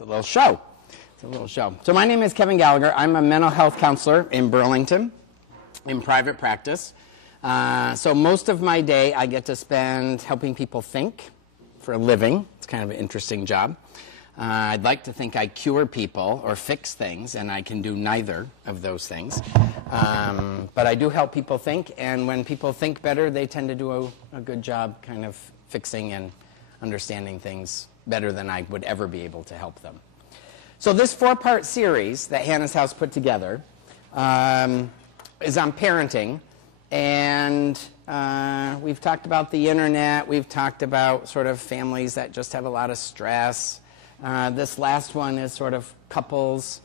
It's a little show. It's a little show. So my name is Kevin Gallagher. I'm a mental health counselor in Burlington in private practice. So most of my day I get to spend helping people think for a living. It's kind of an interesting job. I'd like to think I cure people or fix things, and I can do neither of those things. But I do help people think, and when people think better, they tend to do a good job kind of fixing and understanding things better than I would ever be able to help them. So this 4-part series that Hannah's House put together is on parenting, and we've talked about the internet, we've talked about sort of families that just have a lot of stress. This last one is sort of couples,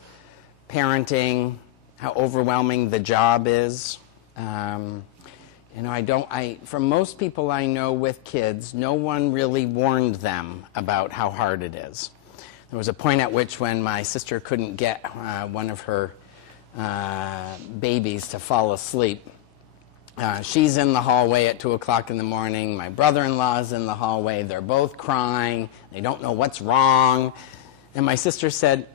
parenting, how overwhelming the job is. You know, for most people I know with kids, no one really warned them about how hard it is. There was a point at which when my sister couldn't get one of her babies to fall asleep, she's in the hallway at 2 o'clock in the morning. My brother-in-law's in the hallway. They're both crying. They don't know what's wrong. And my sister said,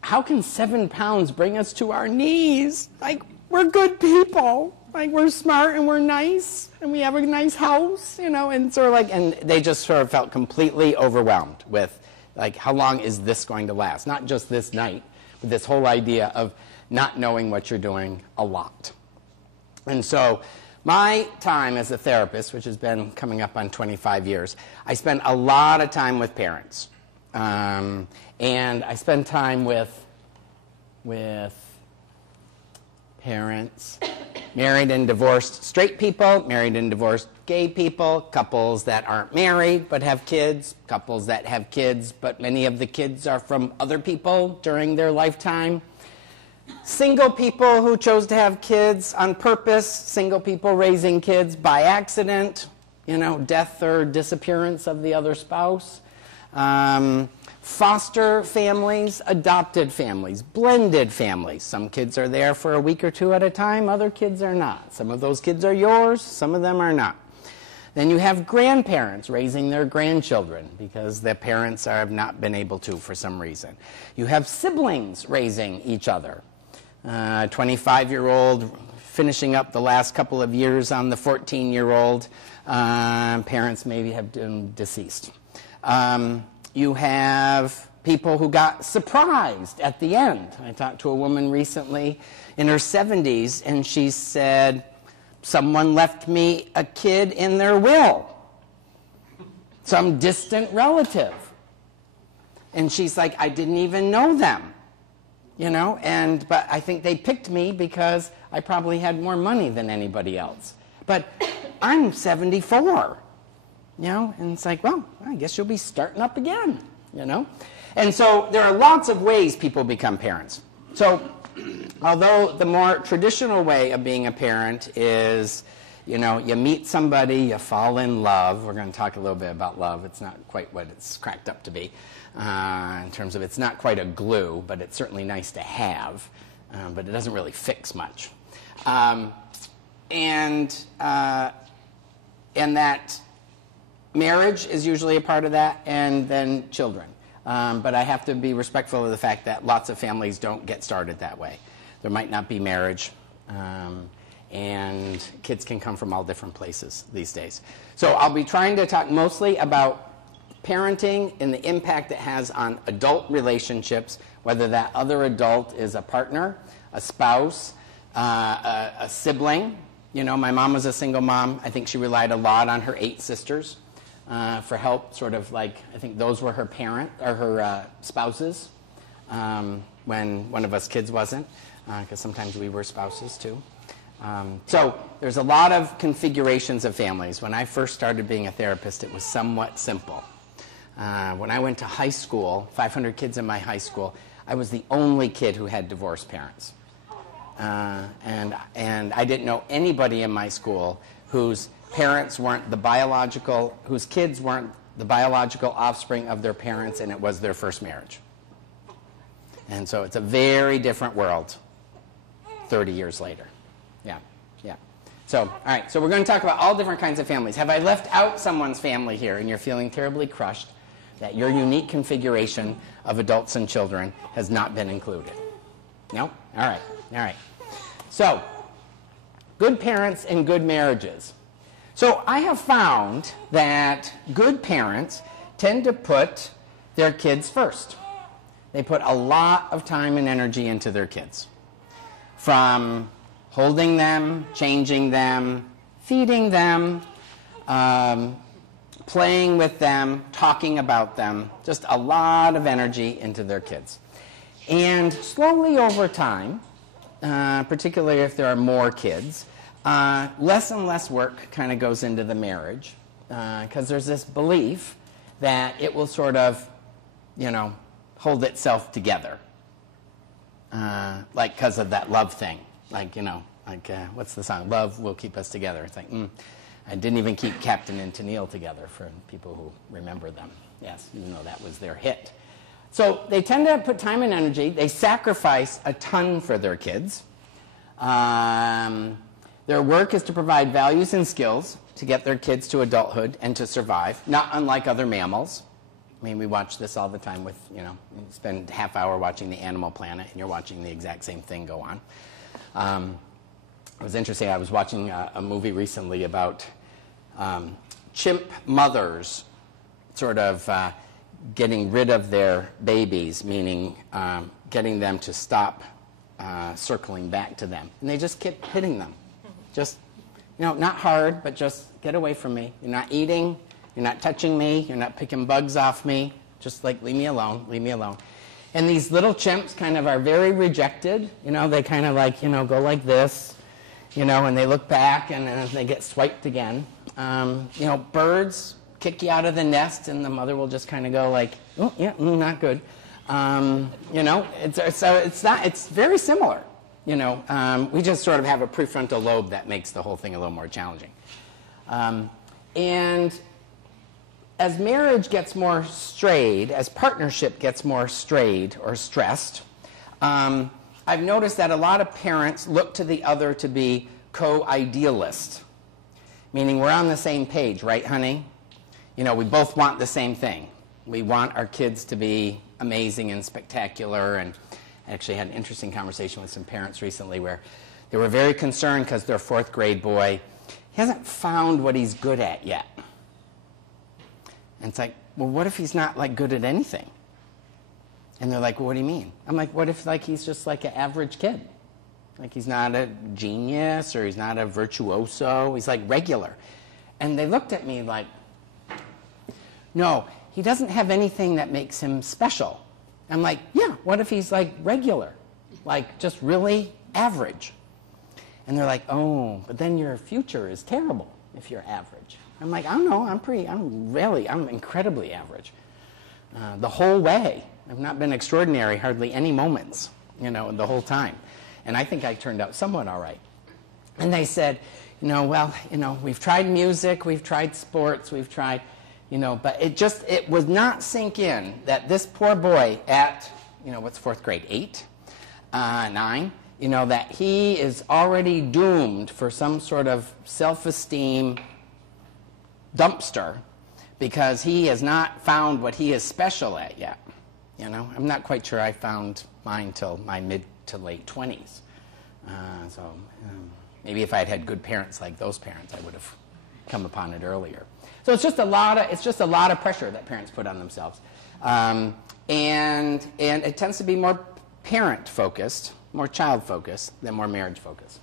"How can 7 pounds bring us to our knees? Like, we're good people. Like, we're smart and we're nice and we have a nice house, you know." And sort of like, and they just sort of felt completely overwhelmed with, like, how long is this going to last? Not just this night, but this whole idea of not knowing what you're doing a lot. And so my time as a therapist, which has been coming up on 25 years, I spend a lot of time with parents. And I spend time with parents, married and divorced straight people, married and divorced gay people, couples that aren't married but have kids, couples that have kids but many of the kids are from other people during their lifetime. Single people who chose to have kids on purpose, single people raising kids by accident, you know, death or disappearance of the other spouse. Foster families, adopted families, blended families. Some kids are there for a week or two at a time, other kids are not. Some of those kids are yours, some of them are not. Then you have grandparents raising their grandchildren because their parents have not been able to for some reason. You have siblings raising each other. 25-year-old finishing up the last couple of years on the 14-year-old. Parents maybe have been deceased. You have people who got surprised at the end. I talked to a woman recently in her 70s, and she said, "Someone left me a kid in their will, some distant relative." And she's like, "I didn't even know them. You know, but I think they picked me because I probably had more money than anybody else. But I'm 74, you know, and it's like, well, I guess you'll be starting up again, you know. And so there are lots of ways people become parents. So although the more traditional way of being a parent is, you know, you meet somebody, you fall in love. We're going to talk a little bit about love. It's not quite what it's cracked up to be. In terms of it's not quite a glue, but it's certainly nice to have, but it doesn't really fix much. And that marriage is usually a part of that, and then children. But I have to be respectful of the fact that lots of families don't get started that way. There might not be marriage, and kids can come from all different places these days. So I'll be trying to talk mostly about parenting and the impact it has on adult relationships, whether that other adult is a partner, a spouse, a sibling. You know, my mom was a single mom. I think she relied a lot on her 8 sisters for help, sort of like, I think those were her her spouses when one of us kids wasn't, because sometimes we were spouses too. So there's a lot of configurations of families. When I first started being a therapist, it was somewhat simple. When I went to high school, 500 kids in my high school, I was the only kid who had divorced parents. And I didn't know anybody in my school whose parents weren't whose kids weren't the biological offspring of their parents, and it was their first marriage. And so it's a very different world 30 years later. Yeah. So, all right, so we're going to talk about all different kinds of families. Have I left out someone's family here and you're feeling terribly crushed that your unique configuration of adults and children has not been included? No? All right. All right. So, good parents and good marriages. So I have found that good parents tend to put their kids first. They put a lot of time and energy into their kids. From holding them, changing them, feeding them, playing with them, talking about them, just a lot of energy into their kids. And slowly over time, particularly if there are more kids, less and less work kind of goes into the marriage because there's this belief that it will sort of, hold itself together. Like because of that love thing. What's the song? Love will keep us together. It's like, I didn't even keep Captain and Tennille together for people who remember them. Yes, even though that was their hit. So they tend to put time and energy. They sacrifice a ton for their kids. Their work is to provide values and skills to get their kids to adulthood and to survive, not unlike other mammals. I mean, we watch this all the time with, you spend half hour watching the Animal Planet, and you're watching the exact same thing go on. It was interesting. I was watching a movie recently about chimp mothers sort of getting rid of their babies, meaning getting them to stop circling back to them. And they just kept hitting them. Just, not hard, but just get away from me. You're not eating. You're not touching me. You're not picking bugs off me. Just leave me alone. Leave me alone. And these little chimps kind of are very rejected. They kind of go like this, and they look back and then they get swiped again. Birds kick you out of the nest and the mother will just kind of go like, oh, yeah, not good. It's very similar. We just sort of have a prefrontal lobe that makes the whole thing a little more challenging. And as marriage gets more strayed, as partnership gets more strayed or stressed, I've noticed that a lot of parents look to the other to be co-idealist, meaning we're on the same page, right, honey? We both want the same thing. We want our kids to be amazing and spectacular. And I actually had an interesting conversation with some parents recently where they were very concerned because their 4th grade boy, he hasn't found what he's good at yet. And it's like, well, what if he's not good at anything? And they're like, well, what do you mean? I'm like, what if he's just an average kid? He's not a genius or he's not a virtuoso. He's regular. And they looked at me like, no, he doesn't have anything that makes him special. I'm like, yeah, what if he's regular? Just really average. And they're like, oh, but then your future is terrible if you're average. I'm like, I don't know, I'm incredibly average. The whole way. I've not been extraordinary hardly any moments, the whole time. And I think I turned out somewhat all right. And they said, we've tried music, we've tried sports, we've tried, but it would not sink in that this poor boy at, what's 4th grade, 8, 9, that he is already doomed for some sort of self-esteem dumpster because he has not found what he is special at yet. I'm not quite sure I found mine till my mid to late 20s. Maybe if I had had good parents like those parents, I would have come upon it earlier. So it's just a lot of pressure that parents put on themselves, and it tends to be more parent-focused, more child-focused than more marriage-focused.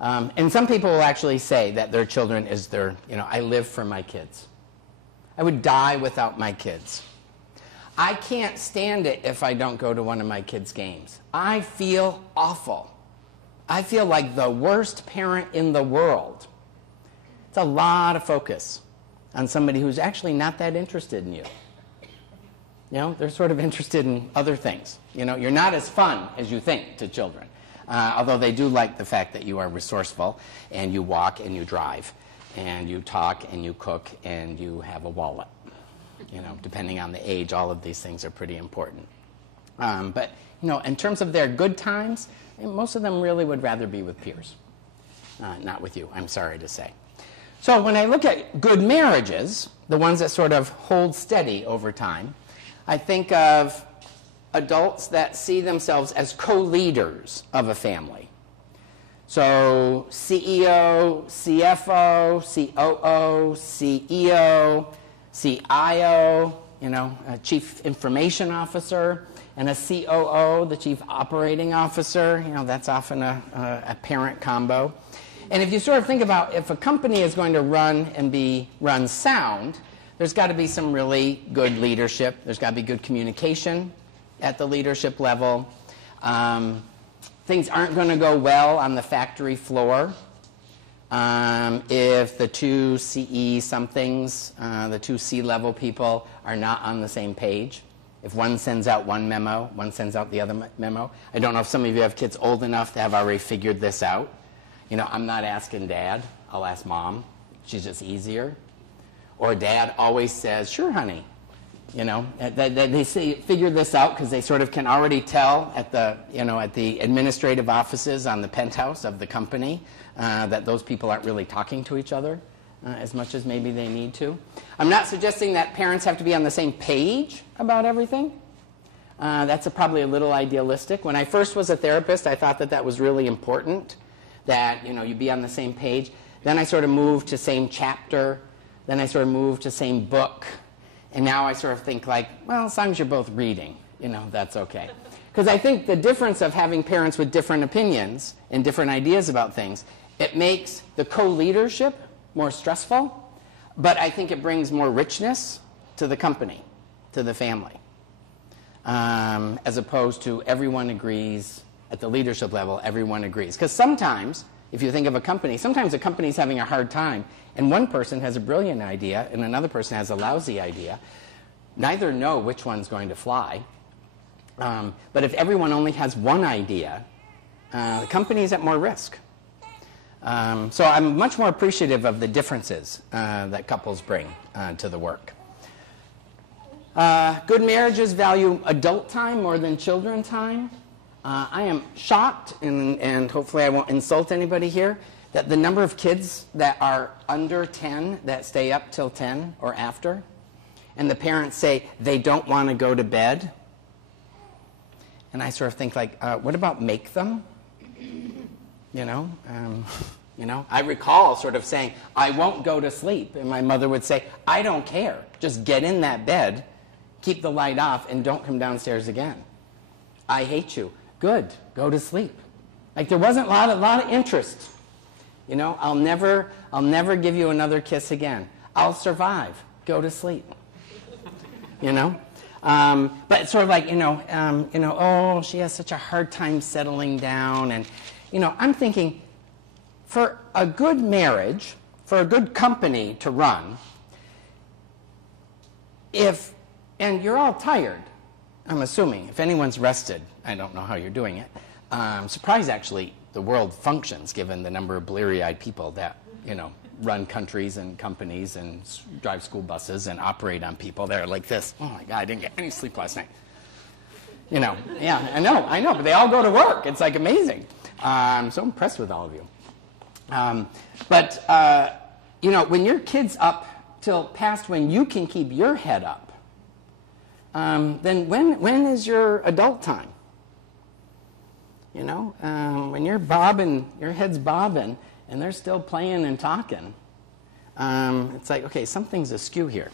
And some people will actually say that their children is their, I live for my kids. I would die without my kids. I can't stand it if I don't go to one of my kids' games. I feel awful. I feel like the worst parent in the world. It's a lot of focus on somebody who's actually not that interested in you. They're sort of interested in other things. You're not as fun as you think to children. Although they do like the fact that you are resourceful and you walk and you drive and you talk and you cook and you have a wallet. Depending on the age, all of these things are pretty important. But in terms of their good times, most of them really would rather be with peers, not with you, I'm sorry to say. So when I look at good marriages, the ones that sort of hold steady over time, I think of adults that see themselves as co-leaders of a family. So CEO, CFO, COO, CEO, CIO, a Chief Information Officer, and a COO, the Chief Operating Officer. That's often a parent combo. And if you sort of think about if a company is going to run and be run sound, there's got to be some really good leadership. There's got to be good communication at the leadership level. Things aren't going to go well on the factory floor if the two CE somethings, the two C-level people are not on the same page. If one sends out one memo, one sends out the other memo. I don't know if some of you have kids old enough to have already figured this out. I'm not asking Dad. I'll ask Mom. She's just easier. Or Dad always says, sure, honey. They figure this out because they sort of can already tell at the administrative offices on the penthouse of the company that those people aren't really talking to each other as much as maybe they need to. I'm not suggesting that parents have to be on the same page about everything. That's probably a little idealistic. When I first was a therapist, I thought that was really important, that you be on the same page. Then I sort of moved to same chapter. Then I sort of moved to same book. And now I sort of think like, well, as long as you're both reading, that's okay. Because I think the difference of having parents with different opinions and different ideas about things, it makes the co-leadership more stressful, but I think it brings more richness to the company, to the family, as opposed to everyone agrees at the leadership level, everyone agrees. Because sometimes, if you think of a company, sometimes a company is having a hard time, and one person has a brilliant idea, and another person has a lousy idea. Neither know which one's going to fly. But if everyone only has one idea, the company is at more risk. So I'm much more appreciative of the differences that couples bring to the work. Good marriages value adult time more than children time. I am shocked, and hopefully I won't insult anybody here, that the number of kids that are under 10 that stay up till 10 or after, and the parents say they don't want to go to bed. And I sort of think like, what about make them? I recall sort of saying, I won't go to sleep. And my mother would say, I don't care. Just get in that bed, keep the light off, and don't come downstairs again. I hate you. Good, go to sleep. Like there wasn't a lot of interest. I'll never give you another kiss again. I'll survive. Go to sleep. But it's sort of like, oh, she has such a hard time settling down. And, I'm thinking, for a good marriage, for a good company to run, and you're all tired, I'm assuming, if anyone's rested, I don't know how you're doing it. I'm surprised, actually, the world functions, given the number of bleary-eyed people that, run countries and companies and drive school buses and operate on people that are like this. Oh, my God, I didn't get any sleep last night. Yeah, I know, but they all go to work. It's, like, amazing. I'm so impressed with all of you. When your kid's up till past when you can keep your head up, then when is your adult time? When you're bobbing, your head's bobbing, and they're still playing and talking, it's like, okay, something's askew here.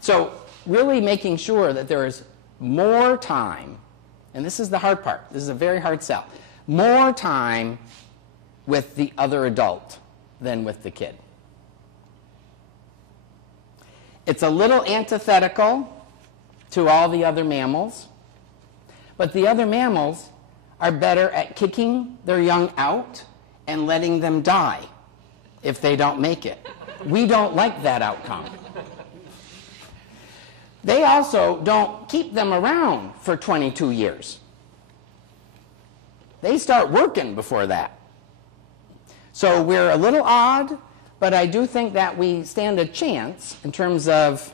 So really making sure that there is more time, and this is the hard part. This is a very hard sell. More time with the other adult than with the kid. It's a little antithetical to all the other mammals, but the other mammals are better at kicking their young out and letting them die if they don't make it. We don't like that outcome. They also don't keep them around for 22 years. They start working before that. So we're a little odd, but I do think that we stand a chance in terms of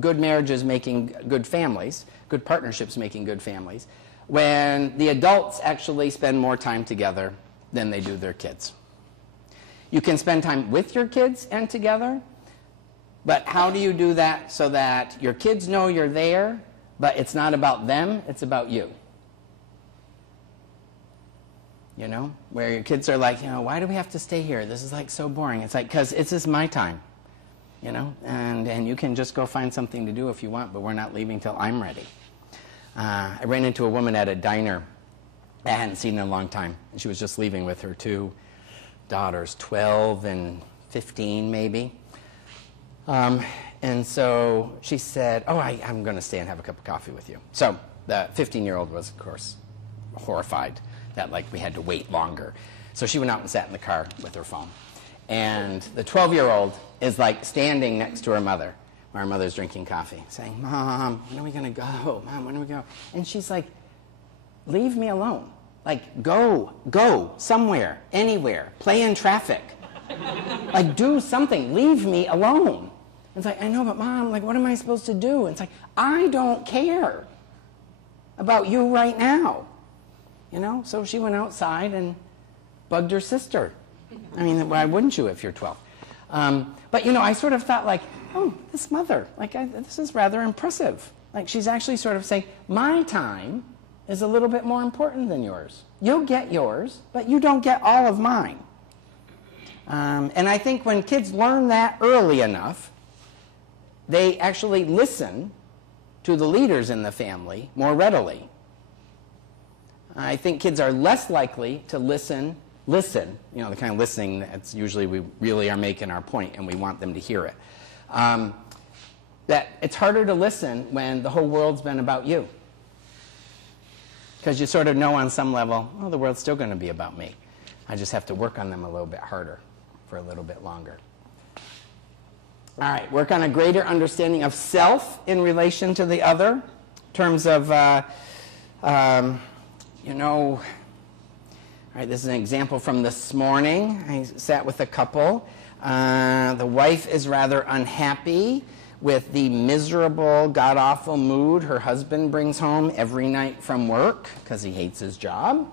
good marriages making good families, good partnerships making good families, when the adults actually spend more time together than they do their kids. You can spend time with your kids and together, but how do you do that so that your kids know you're there, but it's not about them, it's about you? You know, where your kids are like, you know, why do we have to stay here? This is like so boring. It's like, because this is my time, you know, and you can just go find something to do if you want, but we're not leaving till I'm ready. I ran into a woman at a diner I hadn't seen in a long time, and she was just leaving with her two daughters, 12 and 15 maybe. And so she said, oh, I'm going to stay and have a cup of coffee with you. So the 15-year-old was, of course, horrified that like we had to wait longer. So she went out and sat in the car with her phone. And the 12-year-old is like standing next to her mother, while her mother's drinking coffee, saying, Mom, when are we going to go? Mom, when are we going? And she's like, leave me alone. Like, go somewhere, anywhere, play in traffic. Like, do something. Leave me alone. It's like, I know, but Mom, like, what am I supposed to do? And it's like, I don't care about you right now. You know? So she went outside and bugged her sister. I mean, why wouldn't you if you're 12? But, you know, I sort of thought, like, oh, this mother, like, this is rather impressive. Like, she's actually sort of saying, my time is a little bit more important than yours. You'll get yours, but you don't get all of mine. And I think when kids learn that early enough, they actually listen to the leaders in the family more readily. I think kids are less likely to listen, you know, the kind of listening that's usually we really are making our point and we want them to hear it. That it's harder to listen when the whole world's been about you. Because you sort of know on some level, oh, the world's still going to be about me. I just have to work on them a little bit harder for a little bit longer. All right, work on a greater understanding of self in relation to the other, in terms of, you know, all right, this is an example from this morning. I sat with a couple. The wife is rather unhappy with the miserable, god-awful mood her husband brings home every night from work because he hates his job.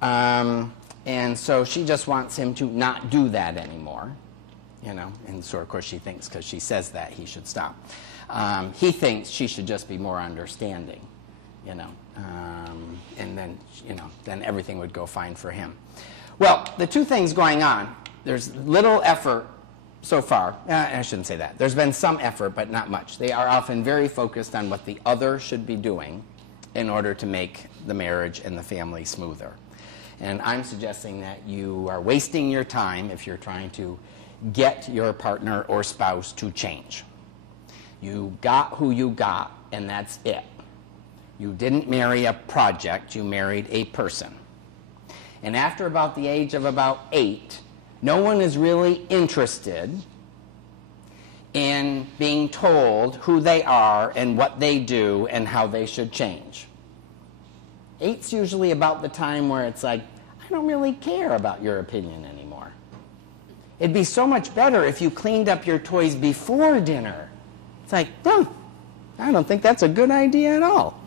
And so she just wants him to not do that anymore, you know. And so, of course, she thinks because she says that he should stop. He thinks she should just be more understanding, you know. And then, you know, then everything would go fine for him. Well, the two things going on, there's little effort so far. I shouldn't say that. There's been some effort, but not much. They are often very focused on what the other should be doing in order to make the marriage and the family smoother. And I'm suggesting that you are wasting your time if you're trying to get your partner or spouse to change. You got who you got, and that's it. You didn't marry a project, you married a person. And after about the age of about 8, no one is really interested in being told who they are and what they do and how they should change. 8's usually about the time where it's like, I don't really care about your opinion anymore. It'd be so much better if you cleaned up your toys before dinner. It's like, I don't think that's a good idea at all.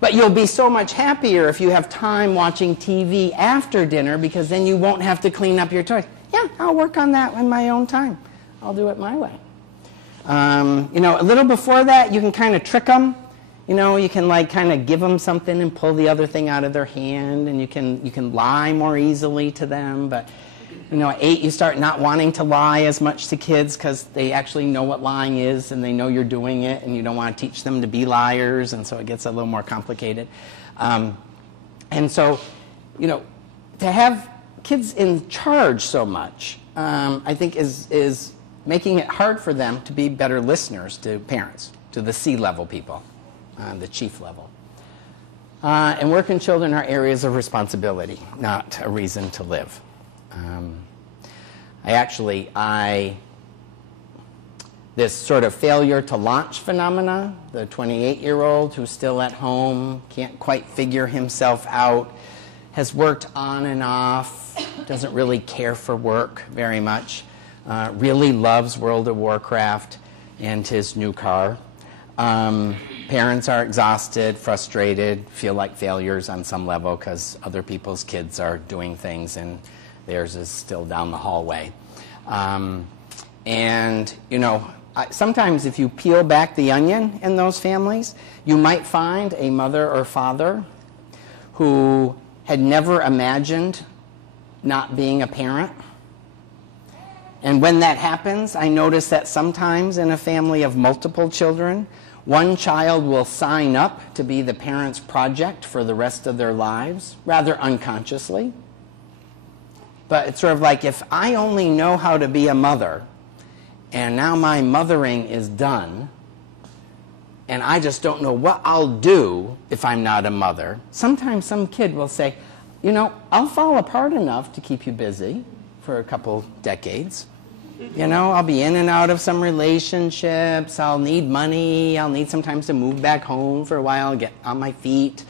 But you'll be so much happier if you have time watching TV after dinner because then you won't have to clean up your toys. Yeah, I'll work on that in my own time. I'll do it my way. You know, a little before that, you can kind of trick them. You know, you can like kind of give them something and pull the other thing out of their hand, and you can lie more easily to them. But you know, at 8, you start not wanting to lie as much to kids because they actually know what lying is and they know you're doing it, and you don't want to teach them to be liars, and so it gets a little more complicated. And so, you know, to have kids in charge so much, I think is making it hard for them to be better listeners to parents, to the C-level people, the chief level. And working children are areas of responsibility, not a reason to live. This sort of failure to launch phenomena, the 28-year-old who's still at home, can't quite figure himself out, has worked on and off, doesn't really care for work very much, really loves World of Warcraft and his new car. Parents are exhausted, frustrated, feel like failures on some level because other people's kids are doing things and Theirs is still down the hallway. And, you know, sometimes if you peel back the onion in those families, you might find a mother or father who had never imagined not being a parent. And when that happens, I notice that sometimes in a family of multiple children, one child will sign up to be the parent's project for the rest of their lives, rather unconsciously. But it's sort of like, if I only know how to be a mother, and now my mothering is done, and I just don't know what I'll do if I'm not a mother, sometimes some kid will say, you know, I'll fall apart enough to keep you busy for a couple decades. You know, I'll be in and out of some relationships, I'll need money, I'll need sometimes to move back home for a while, get on my feet.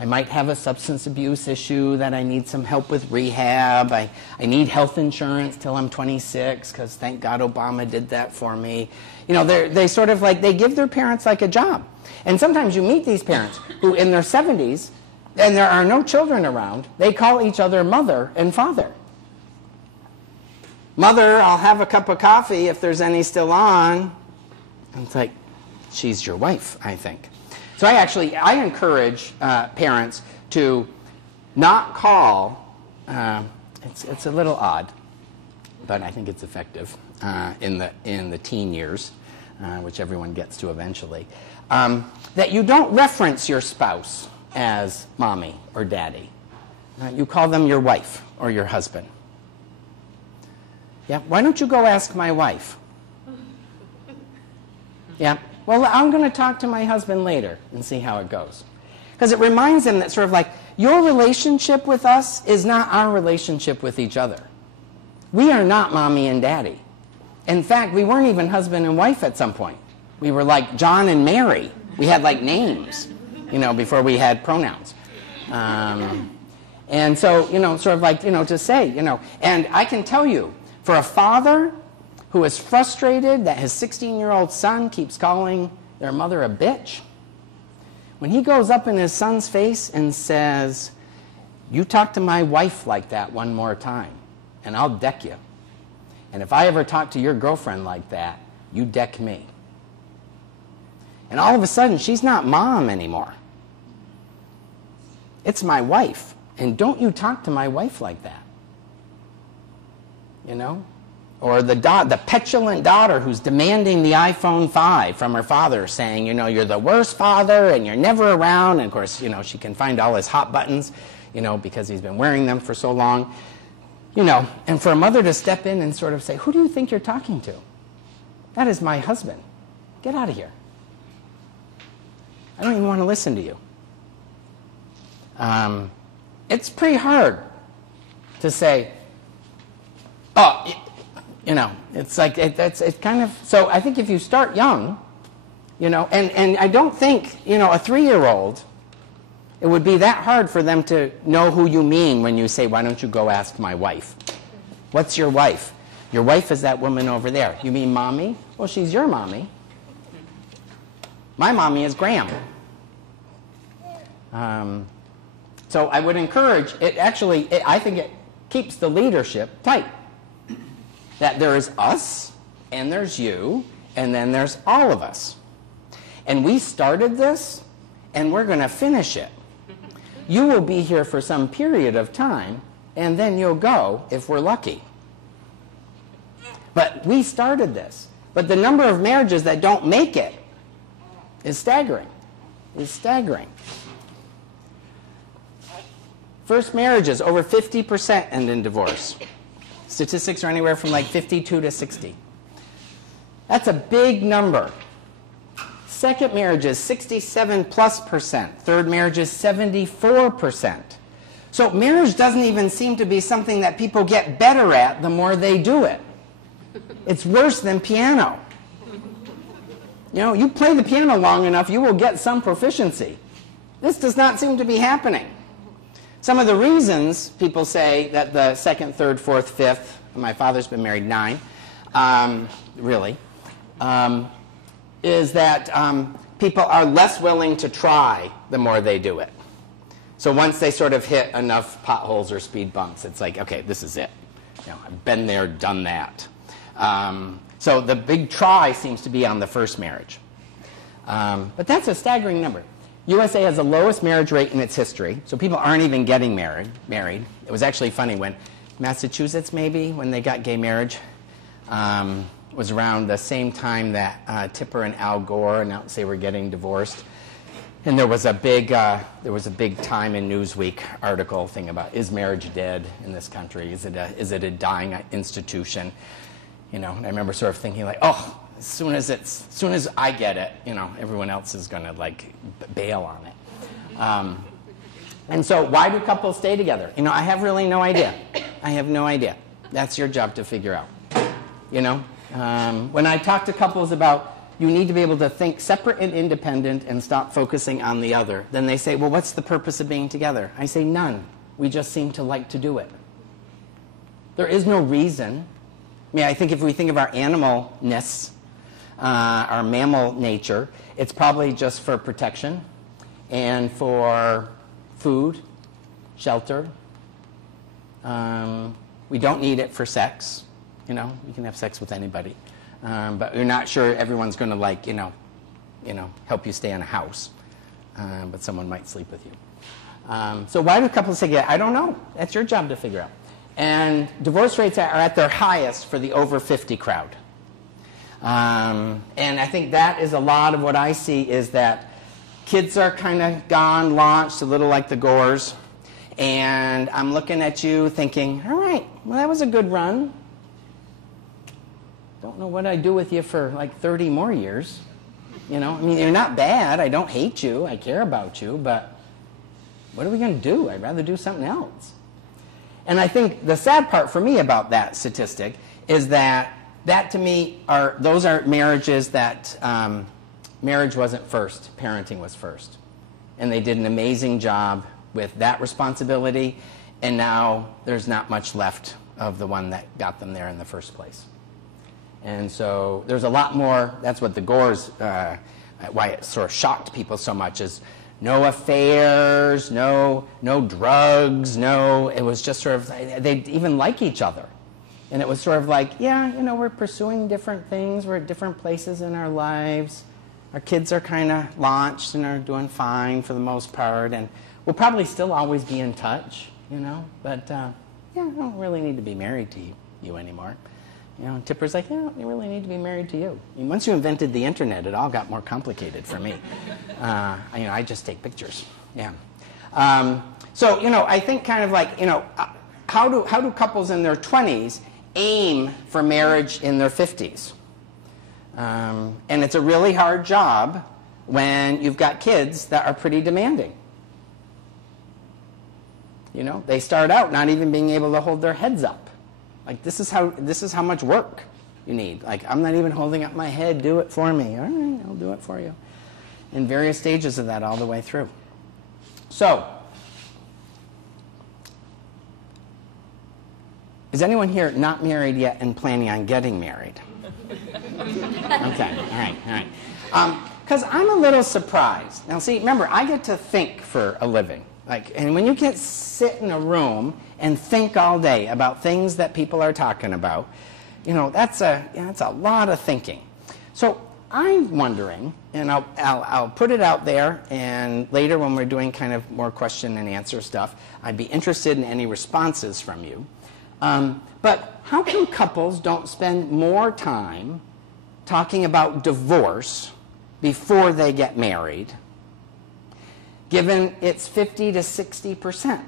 I might have a substance abuse issue that I need some help with rehab. I need health insurance till I'm 26, because thank God Obama did that for me. You know, they sort of like, they give their parents like a job. And sometimes you meet these parents who in their 70s, and there are no children around, they call each other mother and father. Mother, I'll have a cup of coffee if there's any still on. And it's like, she's your wife, I think. So I encourage parents to not call, it's a little odd, but I think it's effective in the teen years, which everyone gets to eventually, that you don't reference your spouse as mommy or daddy. You call them your wife or your husband. Yeah, why don't you go ask my wife? Yeah, well, I'm going to talk to my husband later and see how it goes. Because it reminds them that sort of like, your relationship with us is not our relationship with each other. We are not mommy and daddy. In fact, we weren't even husband and wife at some point. We were like John and Mary. We had like names, you know, before we had pronouns. And so, you know, sort of like, you know, to say, you know, and I can tell you, for a father who is frustrated that his 16-year-old son keeps calling their mother a bitch, when he goes up in his son's face and says, you talk to my wife like that one more time, and I'll deck you. And if I ever talk to your girlfriend like that, you deck me. And all of a sudden, she's not mom anymore. It's my wife. And don't you talk to my wife like that. You know? Or the petulant daughter who's demanding the iPhone 5 from her father, saying, you know, you're the worst father and you're never around. And of course, you know, she can find all his hot buttons, you know, because he's been wearing them for so long. You know, and for a mother to step in and sort of say, who do you think you're talking to? That is my husband. Get out of here. I don't even want to listen to you. It's pretty hard to say, oh, you know, it's like, it's kind of, so I think if you start young, you know, and I don't think, you know, a 3-year-old, it would be that hard for them to know who you mean when you say, why don't you go ask my wife? What's your wife? Your wife is that woman over there. You mean mommy? Well, she's your mommy. My mommy is Graham. So I would encourage, I think it keeps the leadership tight. That there is us, and there's you, and then there's all of us. And we started this, and we're going to finish it. You will be here for some period of time, and then you'll go if we're lucky. But we started this. But the number of marriages that don't make it is staggering. First marriages, over 50% end in divorce. Statistics are anywhere from like 52 to 60. That's a big number. Second marriages, 67+%. Third marriages, 74%. So marriage doesn't even seem to be something that people get better at the more they do it. It's worse than piano. You know, you play the piano long enough, you will get some proficiency. This does not seem to be happening. Some of the reasons people say that the second, third, fourth, fifth, my father's been married 9, is that people are less willing to try the more they do it. So once they sort of hit enough potholes or speed bumps, it's like, okay, this is it. I've been there, done that. So the big try seems to be on the first marriage. But that's a staggering number. USA has the lowest marriage rate in its history, so people aren't even getting married. It was actually funny when Massachusetts, maybe, when they got gay marriage, was around the same time that Tipper and Al Gore announced they were getting divorced. And there was a big Time in Newsweek article thing about, is marriage dead in this country? Is it a dying institution? And I remember sort of thinking like, oh, as soon as I get it, everyone else is going to like bail on it. And so why do couples stay together? I have really no idea. I have no idea. That's your job to figure out. When I talk to couples about you need to be able to think separate and independent and stop focusing on the other, then they say, well, what's the purpose of being together? I say, none. We just seem to like to do it. There is no reason. I think if we think of our animalness, our mammal nature, it's probably just for protection and for food, shelter. We don't need it for sex. You can have sex with anybody. But you're not sure everyone's going to help you stay in a house. But someone might sleep with you. So why do couples stay together? I don't know. That's your job to figure out. And divorce rates are at their highest for the over 50 crowd. And I think that is a lot of what I see is that kids are kind of gone, launched, a little like the Gores. And I'm looking at you thinking, all right, well, that was a good run. Don't know what I'd do with you for like 30 more years. You're not bad. I don't hate you. I care about you. But what are we going to do? I'd rather do something else. And I think the sad part for me about that statistic is that to me those are marriages that marriage wasn't first, parenting was first. And they did an amazing job with that responsibility, and now there's not much left of the one that got them there in the first place. And so there's a lot more. That's what the Gores, why it sort of shocked people so much, is no affairs, no drugs, it was just sort of, they even like each other. And it was sort of like, we're pursuing different things, we're at different places in our lives. Our kids are kind of launched and are doing fine for the most part, and we'll probably still always be in touch, but I don't really need to be married to you anymore. Tipper's like, you really need to be married to you. Once you invented the internet, it all got more complicated for me. I just take pictures. Yeah. So, I think kind of like, how do couples in their 20s aim for marriage in their 50s? And it's a really hard job when you've got kids that are pretty demanding. They start out not even being able to hold their heads up. Like, this is how much work you need. Like, I'm not even holding up my head. Do it for me. All right, I'll do it for you. In various stages of that all the way through. So, is anyone here not married yet and planning on getting married? Okay, all right. Because I'm a little surprised. Now, see, remember, I get to think for a living. And when you can sit in a room and think all day about things that people are talking about, that's a lot of thinking. So I'm wondering, and I'll put it out there, and later when we're doing kind of more question and answer stuff, I'd be interested in any responses from you. But how come couples don't spend more time talking about divorce before they get married, given it's 50 to 60%?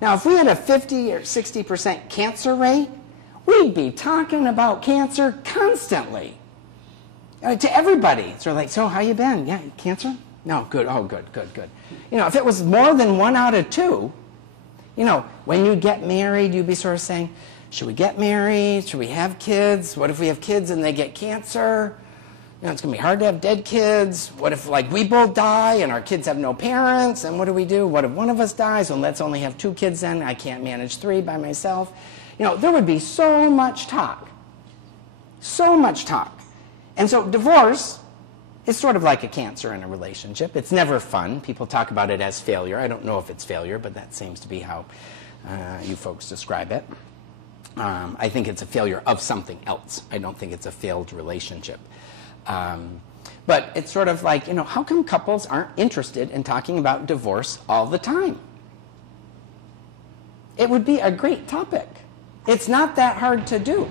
Now, if we had a 50 or 60% cancer rate, we'd be talking about cancer constantly. To everybody. So like, so how you been? Yeah, cancer? No, good. Oh, good. If it was more than 1 out of 2, when you get married, you'd be sort of saying, should we get married? Should we have kids? What if we have kids and they get cancer? It's going to be hard to have dead kids. What if, we both die and our kids have no parents? And what do? What if one of us dies? Well, let's only have 2 kids then. I can't manage 3 by myself. There would be so much talk. So much talk. And so divorce is sort of like a cancer in a relationship. It's never fun. People talk about it as failure. I don't know if it's failure, but that seems to be how you folks describe it. I think it's a failure of something else. I don't think it's a failed relationship. But it's sort of like, how come couples aren't interested in talking about divorce all the time? It would be a great topic. It's not that hard to do.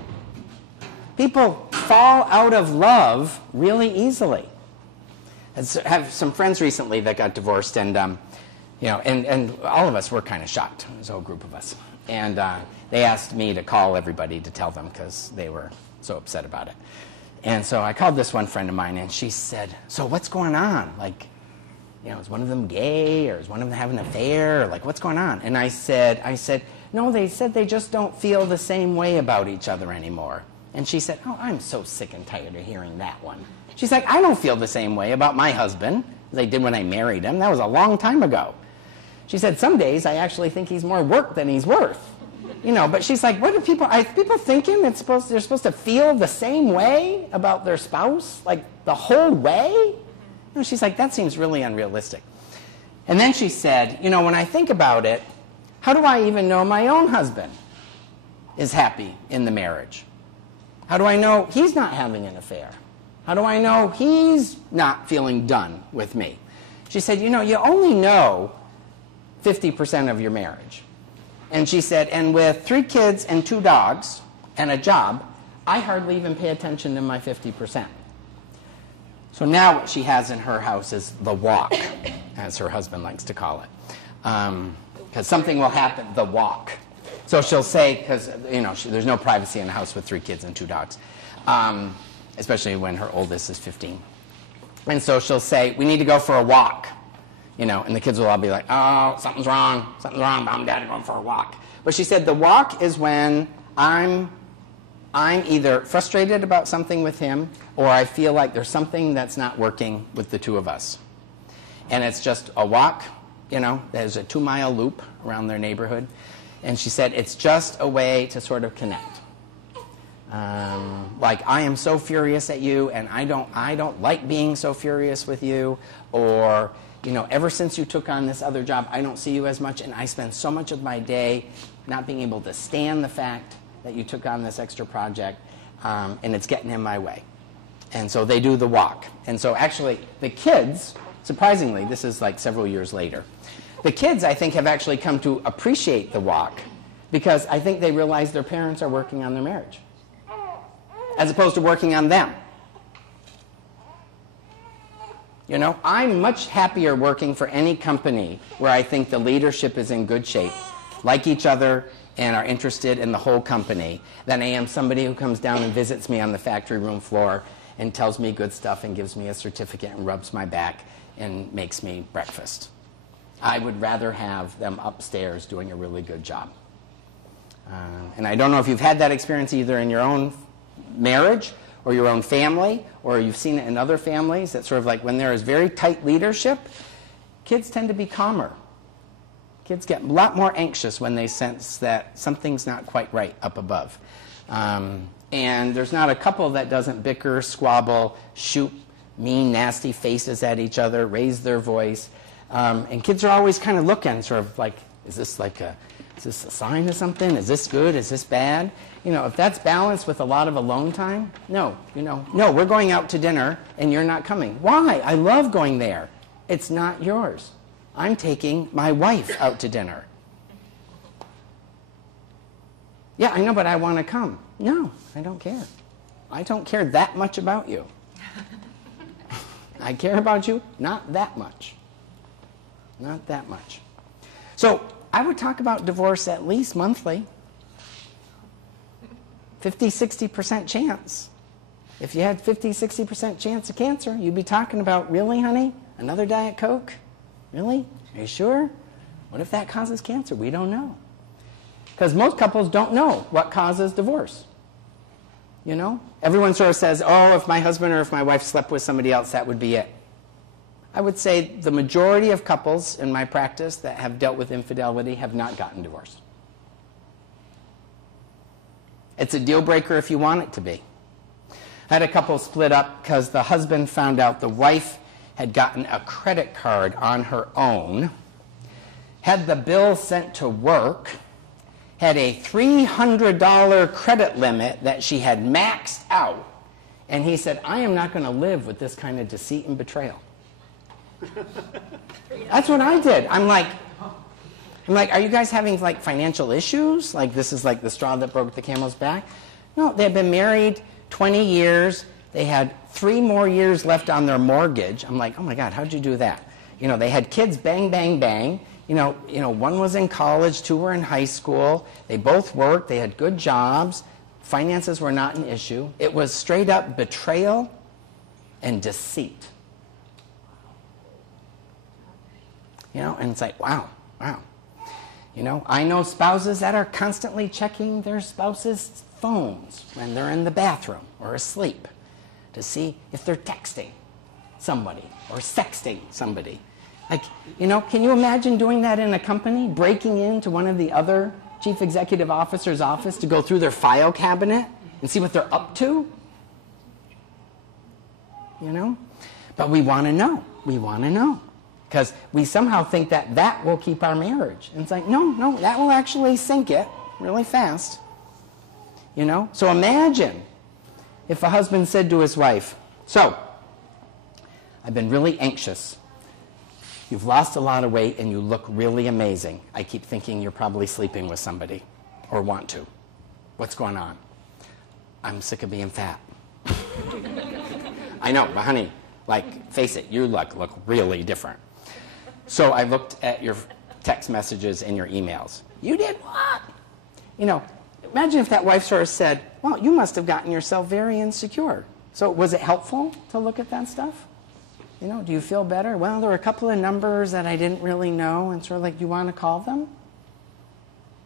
People fall out of love really easily. I have some friends recently that got divorced, and and all of us were kind of shocked. It was a whole group of us, and they asked me to call everybody to tell them because they were so upset about it. And so I called this one friend of mine, and she said, "So what's going on? Like, is one of them gay, or is one of them having an affair? Or like, what's going on?" And I said, "No, they said they just don't feel the same way about each other anymore." And she said, "Oh, I'm so sick and tired of hearing that one." She's like, "I don't feel the same way about my husband as I did when I married him. That was a long time ago." She said, "Some days I actually think he's more work than he's worth." But she's like, what do people thinking they're supposed to feel the same way about their spouse, like the whole way? She's like, that seems really unrealistic. And then she said, when I think about it, how do I even know my own husband is happy in the marriage? How do I know he's not having an affair? How do I know he's not feeling done with me? She said, you only know 50% of your marriage. And she said, and with 3 kids and 2 dogs and a job, I hardly even pay attention to my 50%. So now what she has in her house is the walk, as her husband likes to call it. Because something will happen, the walk. So she'll say, because there's no privacy in a house with 3 kids and 2 dogs, especially when her oldest is 15. And so she'll say, we need to go for a walk. And the kids will all be like, oh, something's wrong, Mom and Dad are going for a walk. But she said the walk is when I'm either frustrated about something with him, or I feel like there's something that's not working with the 2 of us. And it's just a walk, there's a 2-mile loop around their neighborhood. And she said it's just a way to sort of connect. Like, I am so furious at you, and I don't like being so furious with you, or ever since you took on this other job, I don't see you as much, and I spend so much of my day not being able to stand the fact that you took on this extra project, and it's getting in my way. And so they do the walk. And so actually, the kids, surprisingly, this is like several years later, the kids, I think, have actually come to appreciate the walk because I think they realize their parents are working on their marriage as opposed to working on them. I'm much happier working for any company where I think the leadership is in good shape, like each other, and are interested in the whole company, than I am somebody who comes down and visits me on the factory room floor and tells me good stuff and gives me a certificate and rubs my back and makes me breakfast. I would rather have them upstairs doing a really good job. And I don't know if you've had that experience either in your own marriage or your own family, or you've seen it in other families, that sort of like when there is very tight leadership, kids tend to be calmer. Kids get a lot more anxious when they sense that something's not quite right up above. And there's not a couple that doesn't bicker, squabble, shoot mean, nasty faces at each other, raise their voice. And kids are always kind of looking, sort of like, is this a sign of something? Is this good? Is this bad? If that's balanced with a lot of alone time, no, we're going out to dinner and you're not coming. Why? I love going there. It's not yours. I'm taking my wife out to dinner. Yeah, I know, but I want to come. No, I don't care. I don't care that much about you. I care about you, not that much. Not that much. So I would talk about divorce at least monthly. 50-60% chance. If you had 50-60% chance of cancer, you'd be talking about, really, honey? Another Diet Coke? Really? Are you sure? What if that causes cancer? We don't know. Because most couples don't know what causes divorce. Everyone sort of says, oh, if my husband or if my wife slept with somebody else, that would be it. I would say the majority of couples in my practice that have dealt with infidelity have not gotten divorced. It's a deal breaker if you want it to be. I had a couple split up because the husband found out the wife had gotten a credit card on her own, had the bill sent to work, had a $300 credit limit that she had maxed out, and he said, I am not going to live with this kind of deceit and betrayal. That's what I did. I'm like, are you guys having like financial issues? Like this is like the straw that broke the camel's back? No, they had been married 20 years. They had 3 more years left on their mortgage. I'm like, oh my God, how'd you do that? You know, they had kids, bang, bang, bang. You know, one was in college, 2 were in high school. They both worked. They had good jobs. Finances were not an issue. It was straight up betrayal and deceit. You know, and it's like, wow. You know, I know spouses that are constantly checking their spouses' phones when they're in the bathroom or asleep to see if they're texting somebody or sexting somebody. Like, you know, can you imagine doing that in a company, breaking into one of the other chief executive officers' office to go through their file cabinet and see what they're up to? You know? But we want to know. We want to know. Because we somehow think that that will keep our marriage. And it's like, no, that will actually sink it really fast. You know? So imagine if a husband said to his wife, so, I've been really anxious. You've lost a lot of weight and you look really amazing. I keep thinking you're probably sleeping with somebody or want to. What's going on? I'm sick of being fat. I know, but honey, like, face it, you look really different. So I looked at your text messages and your emails. You did what? You know, imagine if that wife sort of said, well, you must have gotten yourself very insecure. So was it helpful to look at that stuff? You know, do you feel better? Well, there were a couple of numbers that I didn't really know, and sort of like, you want to call them?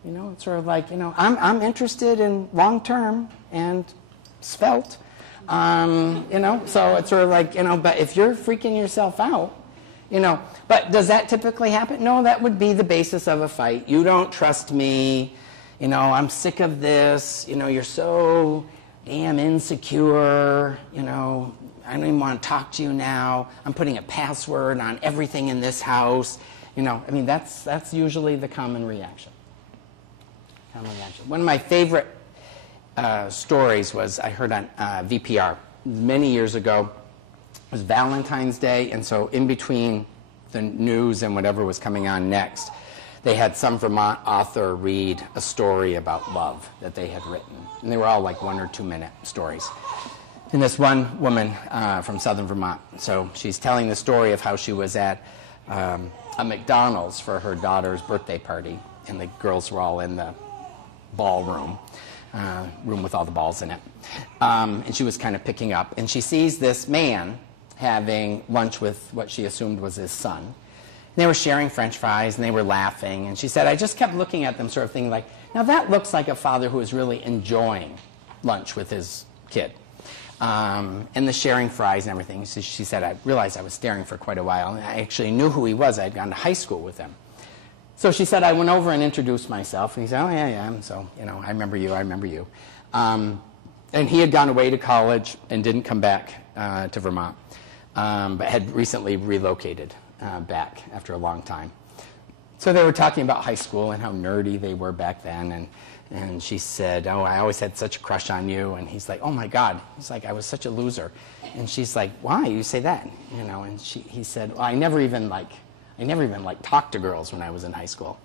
You know, it's sort of like, you know, I'm interested in long-term and svelte. You know, so it's sort of like, you know, but if you're freaking yourself out, you know, but does that typically happen? No, that would be the basis of a fight. You don't trust me. You know, I'm sick of this. You know, you're so damn insecure. You know, I don't even want to talk to you now. I'm putting a password on everything in this house. You know, I mean, that's usually the common reaction. One of my favorite stories was I heard on VPR many years ago. It was Valentine's Day, and so in between the news and whatever was coming on next, they had some Vermont author read a story about love that they had written. And they were all like 1 or 2 minute stories. And this one woman from southern Vermont, so she's telling the story of how she was at a McDonald's for her daughter's birthday party, and the girls were all in the ballroom, room with all the balls in it. And she was kind of picking up, and she sees this man having lunch with what she assumed was his son. And they were sharing French fries, and they were laughing. And she said, I just kept looking at them sort of thinking like, now that looks like a father who is really enjoying lunch with his kid. And the sharing fries and everything. So she said, I realized I was staring for quite a while, and I actually knew who he was. I had gone to high school with him. So she said, I went over and introduced myself. And he said, oh, yeah. So, you know, I remember you. And he had gone away to college and didn't come back to Vermont, but had recently relocated back after a long time. So they were talking about high school and how nerdy they were back then. And she said, oh, I always had such a crush on you. And he's like, oh, my God. He's like, I was such a loser. And she's like, why? You say that? You know, and he said, well, I never even talked to girls when I was in high school.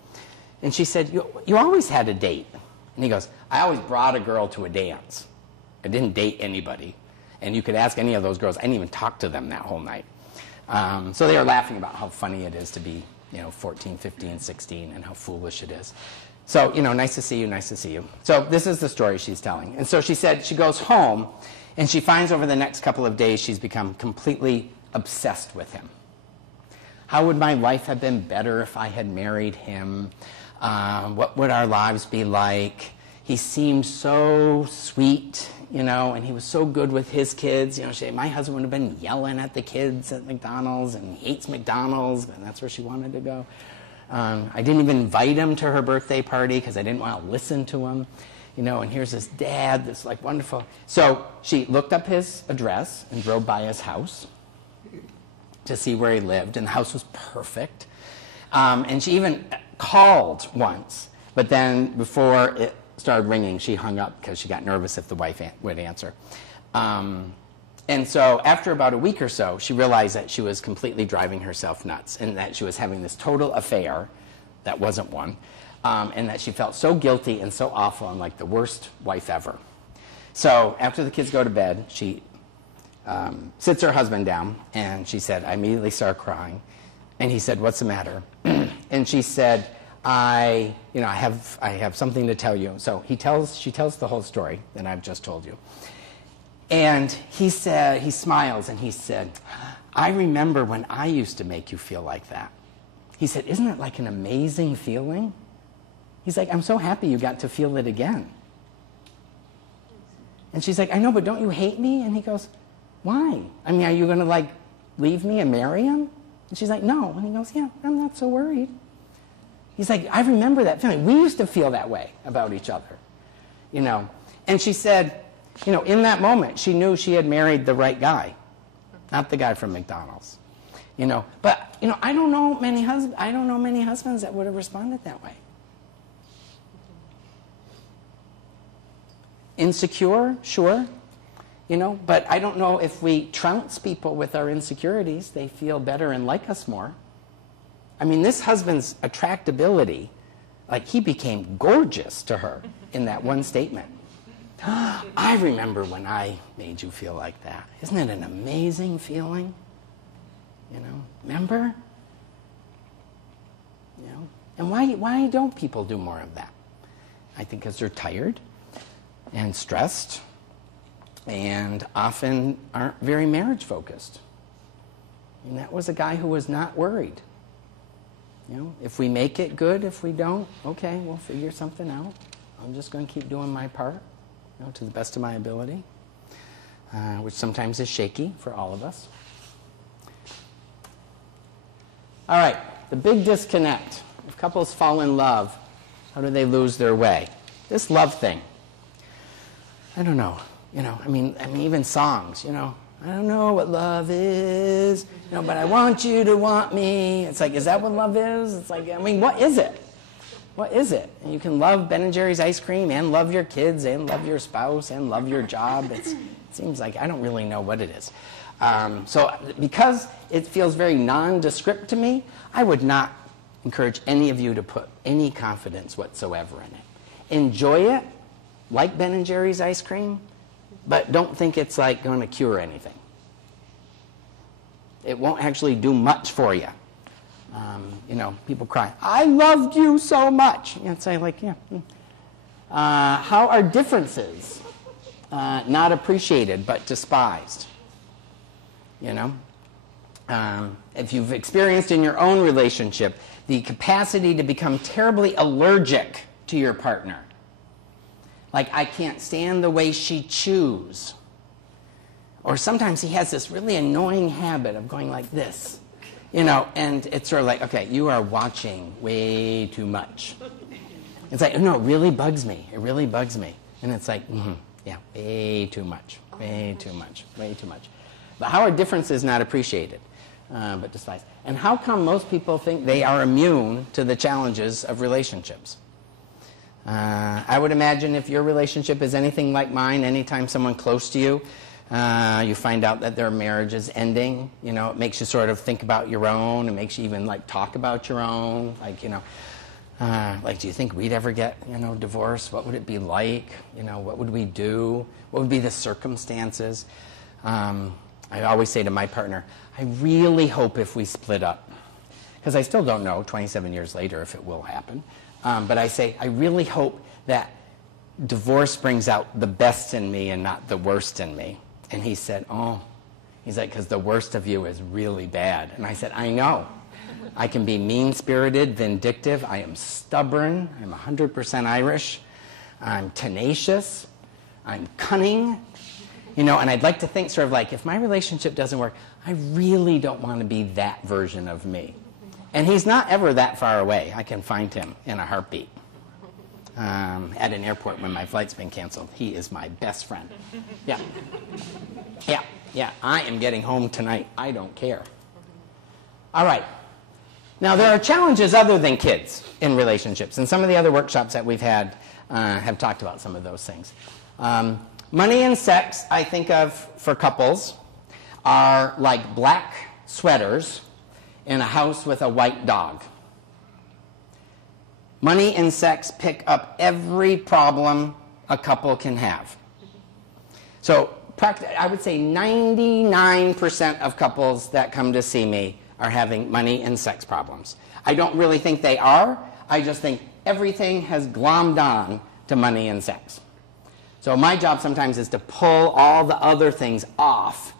And she said, you always had a date. And he goes, I always brought a girl to a dance. I didn't date anybody. And you could ask any of those girls. I didn't even talk to them that whole night. So they were laughing about how funny it is to be, 14, 15, 16, and how foolish it is. So, nice to see you. So this is the story she's telling. And so she said she goes home, and she finds over the next couple of days she's become completely obsessed with him. How would my life have been better if I had married him? What would our lives be like? He seemed so sweet, and he was so good with his kids. My husband would have been yelling at the kids at McDonald's, and he hates McDonald's, and that's where she wanted to go. I didn't even invite him to her birthday party because I didn't want to listen to him. and here's this dad that's like wonderful. So she looked up his address and drove by his house to see where he lived, and the house was perfect. And she even called once, but then before it started ringing, she hung up because she got nervous if the wife would answer. And so after about a week or so, she realized that she was completely driving herself nuts and that she was having this total affair that wasn't one, and that she felt so guilty and so awful and like the worst wife ever. So after the kids go to bed, she sits her husband down, and she said, I immediately started crying. And he said, what's the matter? And she said, I have something to tell you. So she tells the whole story that I've just told you. And he smiles, and he said, I remember when I used to make you feel like that. He said, isn't it like an amazing feeling? He's like, I'm so happy you got to feel it again. And she's like, I know, but don't you hate me? And he goes, why? I mean, are you going to like leave me and marry him? And she's like, no. And he goes, yeah, I'm not so worried. He's like, I remember that feeling. We used to feel that way about each other, And she said, in that moment, she knew she had married the right guy, not the guy from McDonald's, But I don't know many husbands that would have responded that way. Insecure, sure, but I don't know if we trounce people with our insecurities, they feel better and like us more. I mean, this husband's attractability, like he became gorgeous to her in that one statement. I remember when I made you feel like that. Isn't it an amazing feeling? Remember? And why don't people do more of that? I think because they're tired and stressed and often aren't very marriage focused. And that was a guy who was not worried. If we make it good, if we don't, okay, we'll figure something out. I'm just going to keep doing my part, to the best of my ability, which sometimes is shaky for all of us. All right, the big disconnect. If couples fall in love, how do they lose their way? This love thing. I don't know. I mean, even songs, I don't know what love is, but I want you to want me. It's like, is that what love is? It's like, what is it? What is it? And you can love Ben & Jerry's ice cream and love your kids and love your spouse and love your job. It seems like I don't really know what it is. So because it feels very nondescript to me, I would not encourage any of you to put any confidence whatsoever in it. Enjoy it, like Ben & Jerry's ice cream, but don't think it's like going to cure anything. It won't actually do much for you. People cry, I loved you so much. And say like, yeah. How are differences not appreciated but despised? If you've experienced in your own relationship the capacity to become terribly allergic to your partner, like I can't stand the way she chews, or sometimes he has this really annoying habit of going like this, and it's sort of like, okay, you are watching way too much. It's like, no, it really bugs me. It really bugs me. And it's like, yeah, way too much, way too much, way too much. But how are differences not appreciated, but despised? And how come most people think they are immune to the challenges of relationships? I would imagine if your relationship is anything like mine, anytime someone close to you, you find out that their marriage is ending, it makes you sort of think about your own. It makes you even like talk about your own, like, do you think we'd ever get, divorced? What would it be like? What would we do? What would be the circumstances? I always say to my partner, I really hope if we split up, because I still don't know 27 years later if it will happen, but I say, I really hope that divorce brings out the best in me and not the worst in me. And he said, he's like, because the worst of you is really bad. And I said, I know. I can be mean-spirited, vindictive. I am stubborn. I'm 100% Irish. I'm tenacious. I'm cunning. And I'd like to think sort of like, if my relationship doesn't work, I really don't want to be that version of me. And he's not ever that far away. I can find him in a heartbeat. at an airport when my flight's been canceled. He is my best friend. Yeah. Yeah. I am getting home tonight. I don't care. All right. Now, there are challenges other than kids in relationships, and some of the other workshops that we've had have talked about some of those things. Money and sex, I think of for couples, are like black sweaters in a house with a white dog. Money and sex pick up every problem a couple can have. So I would say 99% of couples that come to see me are having money and sex problems. I don't really think they are. I just think everything has glommed on to money and sex. So my job sometimes is to pull all the other things off.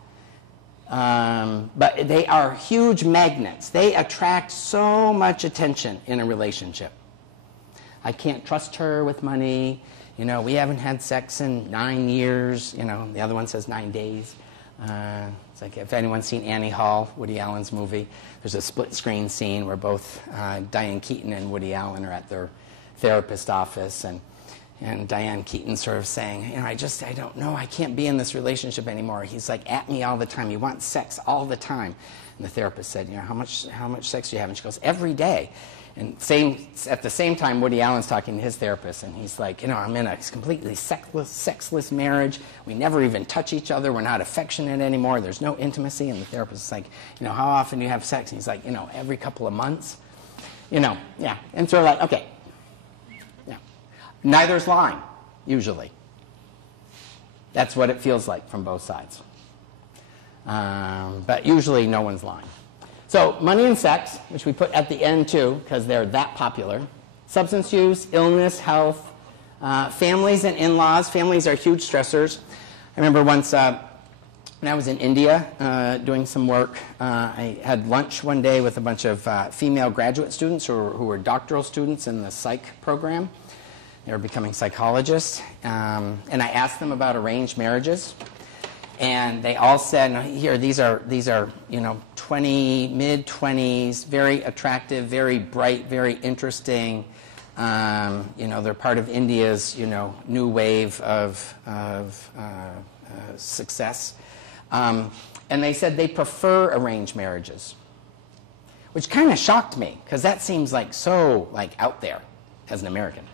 But they are huge magnets. They attract so much attention in a relationship. I can't trust her with money. You know, we haven't had sex in 9 years. You know, the other one says 9 days. It's like, if anyone's seen Annie Hall, Woody Allen's movie, there's a split screen scene where both Diane Keaton and Woody Allen are at their therapist office, and Diane Keaton sort of saying, you know, I don't know, I can't be in this relationship anymore. He's like at me all the time. He wants sex all the time. And the therapist said, you know, how much sex do you have? And she goes, every day. And at the same time, Woody Allen's talking to his therapist, and he's like, you know, I'm in a completely sexless marriage. We never even touch each other. We're not affectionate anymore. There's no intimacy. And the therapist is like, you know, how often do you have sex? And he's like, you know, every couple of months. You know, yeah. And so we're like, okay. Yeah. Neither's lying, usually. That's what it feels like from both sides. But usually no one's lying. So money and sex, which we put at the end too, because they're that popular. Substance use, illness, health, families and in-laws. Families are huge stressors. I remember once when I was in India doing some work, I had lunch one day with a bunch of female graduate students who were doctoral students in the psych program. They were becoming psychologists. And I asked them about arranged marriages. And they all said, here, these are you know, mid-20s, very attractive, very bright, very interesting. You know, they're part of India's, you know, new wave of success. And they said they prefer arranged marriages, which kind of shocked me, because that seems like so, like, out there as an American.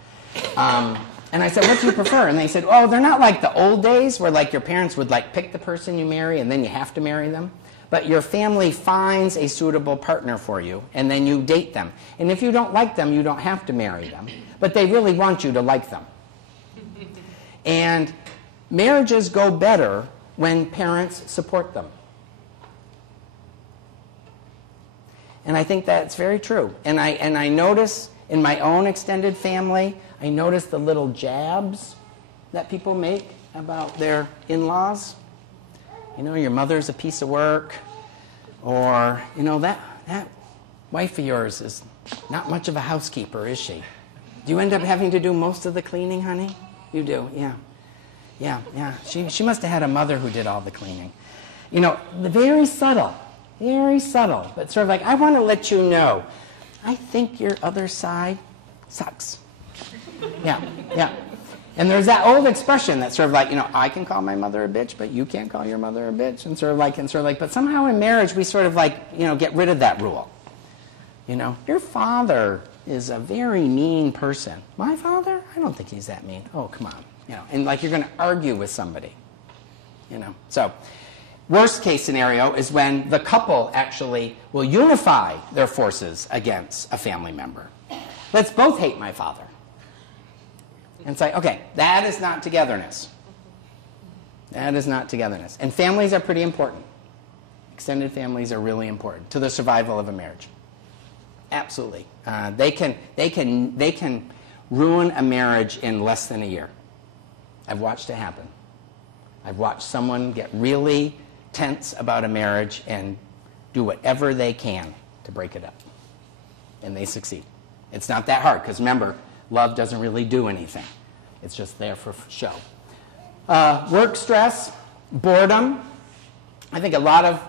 And I said, what do you prefer? And they said, oh, they're not like the old days where like your parents would like pick the person you marry and then you have to marry them. But your family finds a suitable partner for you and then you date them. And if you don't like them, you don't have to marry them. But they really want you to like them. And marriages go better when parents support them. And I think that's very true. And I notice in my own extended family, I notice the little jabs that people make about their in-laws. You know, your mother's a piece of work. Or, you know, that wife of yours is not much of a housekeeper, is she? Do you end up having to do most of the cleaning, honey? You do, yeah. Yeah. She must have had a mother who did all the cleaning. You know, very subtle, but sort of like, I want to let you know, I think your other side sucks. Yeah. And there's that old expression that's sort of like, you know, I can call my mother a bitch, but you can't call your mother a bitch, and sort of like, but somehow in marriage we sort of like, you know, get rid of that rule. You know, your father is a very mean person. My father? I don't think he's that mean. Oh, come on. You know, and like you're going to argue with somebody. You know, so worst case scenario is when the couple actually will unify their forces against a family member. Let's both hate my father. And say, okay, that is not togetherness. That is not togetherness. And families are pretty important. Extended families are really important to the survival of a marriage. Absolutely. They can ruin a marriage in less than a year. I've watched it happen. I've watched someone get really tense about a marriage and do whatever they can to break it up. And they succeed. It's not that hard, because remember, love doesn't really do anything. It's just there for show. Work stress, boredom. I think a lot of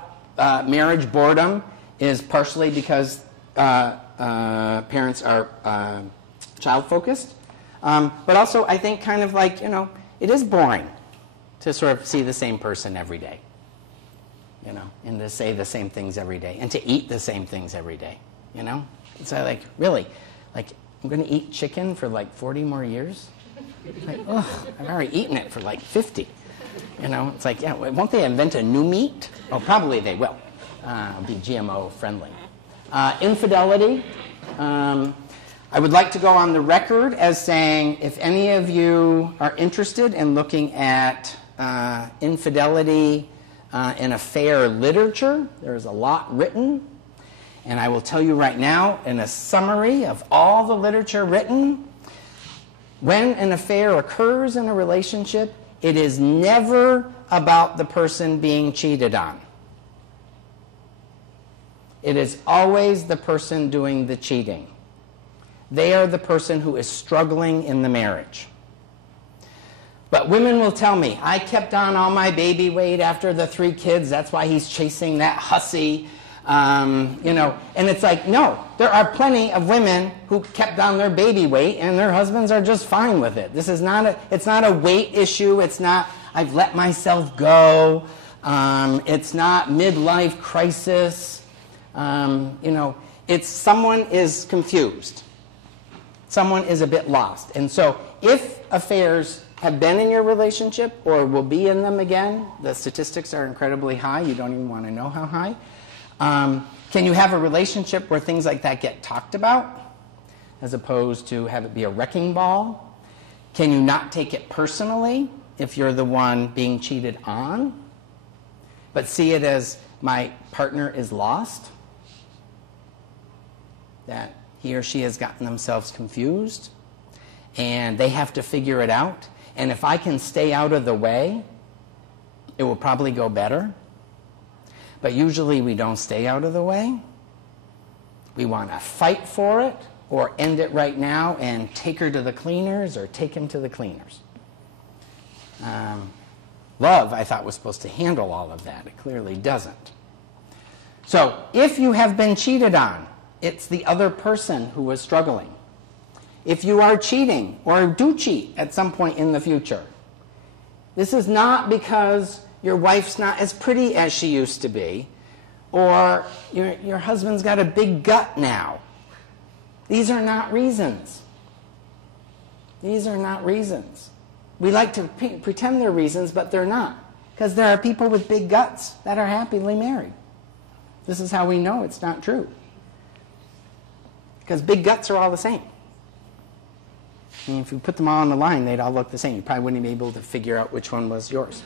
marriage boredom is partially because parents are child-focused. But also, I think kind of like, it is boring to sort of see the same person every day, and to say the same things every day, and to eat the same things every day, It's like, really, like, I'm going to eat chicken for like 40 more years? Like, ugh, I've already eaten it for like 50. It's like, yeah, won't they invent a new meat? Oh, probably they will. It'll be GMO friendly. Infidelity. I would like to go on the record as saying if any of you are interested in looking at infidelity in affair literature, there is a lot written. And I will tell you right now, in a summary of all the literature written, when an affair occurs in a relationship, it is never about the person being cheated on. It is always the person doing the cheating. They are the person who is struggling in the marriage. But women will tell me, I kept on all my baby weight after the 3 kids, that's why he's chasing that hussy. And it's like, no, there are plenty of women who kept on their baby weight and their husbands are just fine with it. It's not a weight issue. It's not, I've let myself go. It's not midlife crisis. It's someone is confused. Someone is a bit lost. And so if affairs have been in your relationship or will be in them again, the statistics are incredibly high. You don't even want to know how high. Can you have a relationship where things like that get talked about as opposed to have it be a wrecking ball? Can you not take it personally if you're the one being cheated on, but see it as my partner is lost? That he or she has gotten themselves confused and they have to figure it out. And if I can stay out of the way, it will probably go better. But usually we don't stay out of the way. We want to fight for it or end it right now and take her to the cleaners or take him to the cleaners. Love, I thought, was supposed to handle all of that. It clearly doesn't. So if you have been cheated on, it's the other person who is struggling. If you are cheating or do cheat at some point in the future, this is not because your wife's not as pretty as she used to be, or your husband's got a big gut now. These are not reasons. These are not reasons. We like to pretend they're reasons, but they're not. Because there are people with big guts that are happily married. This is how we know it's not true. Because big guts are all the same. I mean, if you put them all on the line, they'd all look the same. You probably wouldn't be able to figure out which one was yours.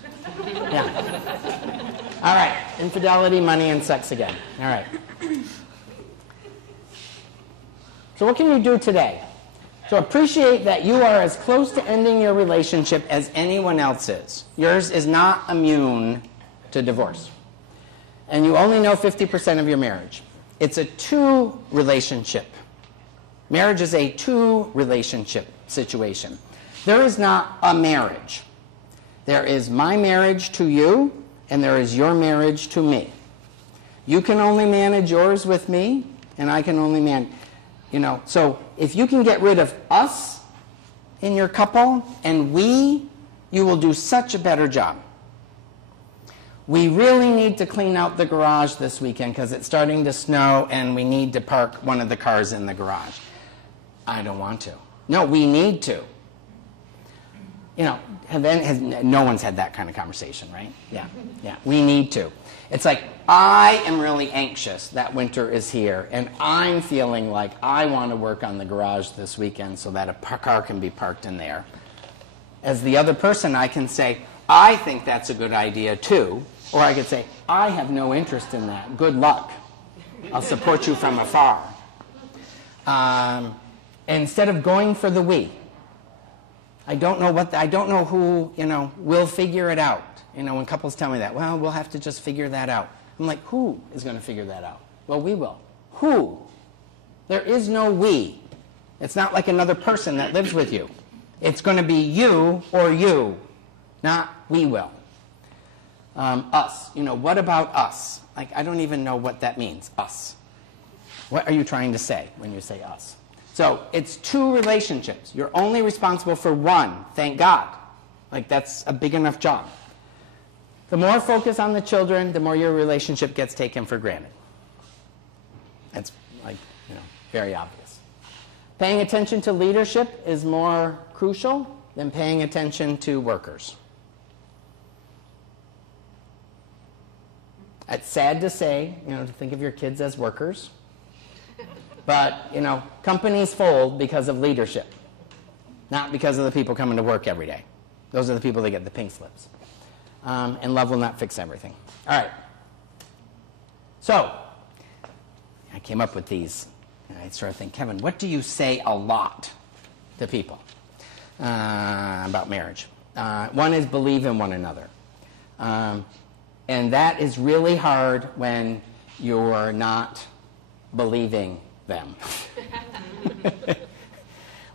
Yeah. All right. Infidelity, money, and sex again. All right. So what can you do today? So appreciate that you are as close to ending your relationship as anyone else is. Yours is not immune to divorce. And you only know 50% of your marriage. It's a 2 relationship. Marriage is a 2 relationship situation. There is not a marriage. There is my marriage to you, and there is your marriage to me. You can only manage yours with me, and I can only manage, So if you can get rid of us in your couple and we, you will do such a better job. We really need to clean out the garage this weekend because it's starting to snow and we need to park one of the cars in the garage. I don't want to. No, we need to. No one's had that kind of conversation, right? Yeah. We need to. It's like, I am really anxious that winter is here, and I'm feeling like I want to work on the garage this weekend so that a car can be parked in there. As the other person, I can say, I think that's a good idea too, or I could say, I have no interest in that. Good luck. I'll support you from afar. Instead of going for the we. I don't know who, will figure it out. When couples tell me that, well, we'll have to just figure that out. I'm like, who is going to figure that out? Well, we will. Who? There is no we. It's not like another person that lives with you. It's going to be you or you, not we will. Us. What about us? Like, I don't even know what that means, us. What are you trying to say when you say us? So it's 2 relationships. You're only responsible for 1, thank God. Like, that's a big enough job. The more focus on the children, the more your relationship gets taken for granted. That's, like, very obvious. Paying attention to leadership is more crucial than paying attention to workers. It's sad to say, to think of your kids as workers. But, companies fold because of leadership, not because of the people coming to work every day. Those are the people that get the pink slips. And love will not fix everything. All right. So, I came up with these. And I sort of think, Kevin, what do you say a lot to people about marriage? One is believe in one another. And that is really hard when you're not believing them.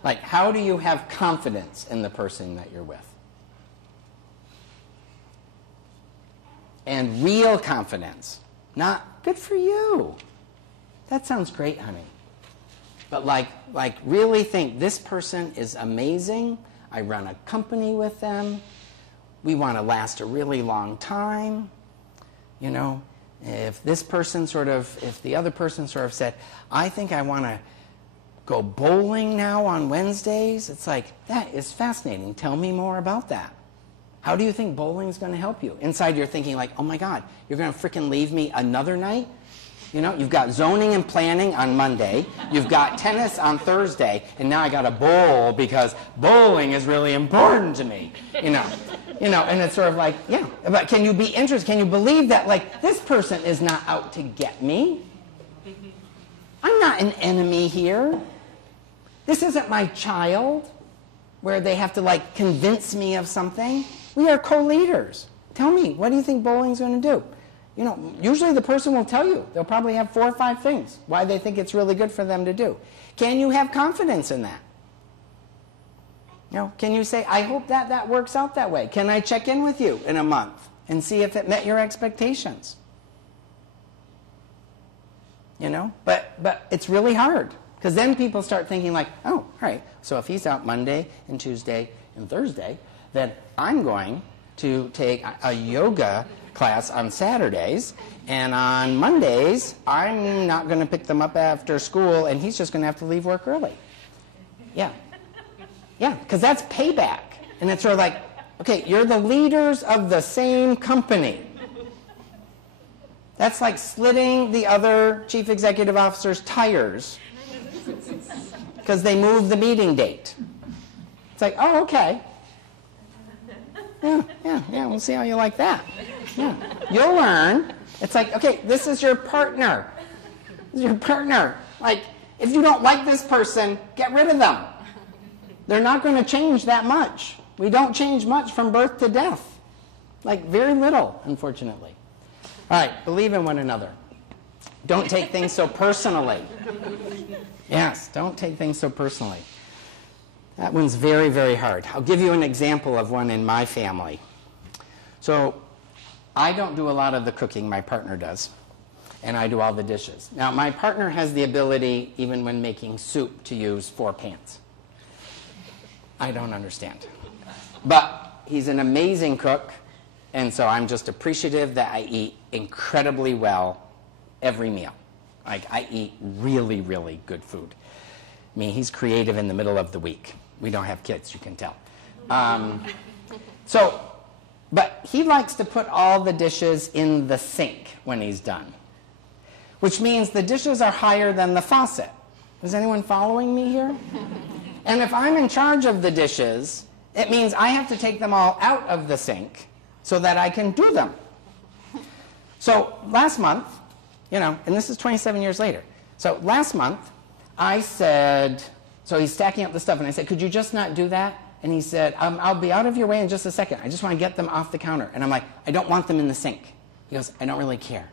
Like, how do you have confidence in the person that you're with? And real confidence. Not, good for you. That sounds great, honey. But like really think, this person is amazing. I run a company with them. We want to last a really long time. If this person if the other person said, I think I want to go bowling now on Wednesdays, it's like, that is fascinating. Tell me more about that. How do you think bowling is going to help you? Inside you're thinking like, oh my God, you're going to freaking leave me another night? You've got zoning and planning on Monday, you've got tennis on Thursday, and now I got to bowl because bowling is really important to me. And it's sort of like, yeah, but can you be interested? Can you believe that, like, this person is not out to get me? I'm not an enemy here. This isn't my child where they have to, like, convince me of something. We are co-leaders. Tell me, what do you think bowling's going to do? Usually the person will tell you. They'll probably have 4 or 5 things why they think it's really good for them to do. Can you have confidence in that? Can you say, I hope that works out that way? Can I check in with you in a month and see if it met your expectations? But it's really hard, because then people start thinking like, oh, all right, so if he's out Monday and Tuesday and Thursday, then I'm going to take a yoga class on Saturdays, and on Mondays, I'm not going to pick them up after school, and he's just going to have to leave work early. Yeah. Yeah, because that's payback. And it's sort of like, okay, you're the leaders of the same company. That's like slitting the other chief executive officer's tires because they moved the meeting date. It's like, oh, okay. Yeah, we'll see how you like that. Yeah. You'll learn. It's like, okay, this is your partner. This is your partner. Like, if you don't like this person, get rid of them. They're not going to change that much. We don't change much from birth to death. Like, very little, unfortunately. All right, believe in one another. Don't take things so personally. Yes, don't take things so personally. That one's very, very hard. I'll give you an example of one in my family. So I don't do a lot of the cooking, my partner does, and I do all the dishes. Now, my partner has the ability, even when making soup, to use 4 pans. I don't understand. But he's an amazing cook, and so I'm just appreciative that I eat incredibly well every meal. Like, I eat really, really good food. I mean, he's creative in the middle of the week. We don't have kids, you can tell. But he likes to put all the dishes in the sink when he's done, which means the dishes are higher than the faucet. Is anyone following me here? And if I'm in charge of the dishes, it means I have to take them all out of the sink so that I can do them. So last month, and this is 27 years later. So last month, I said, so he's stacking up the stuff, and I said, could you just not do that? And he said, I'll be out of your way in just a second. I just want to get them off the counter. And I'm like, I don't want them in the sink. He goes, I don't really care.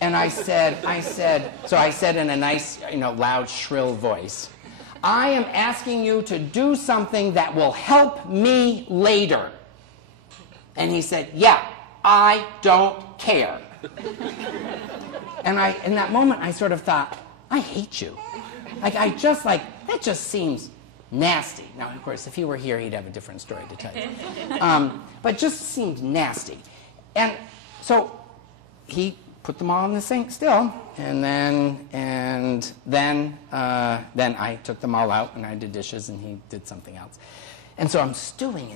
And I said in a nice, loud, shrill voice, I am asking you to do something that will help me later. And he said, yeah, I don't care. And in that moment, I sort of thought, I hate you. Like, that just seems nasty. Now, of course, if he were here, he'd have a different story to tell you. But just seemed nasty. And so he put them all in the sink still, and then I took them all out, and I did dishes, and he did something else. And so I'm stewing.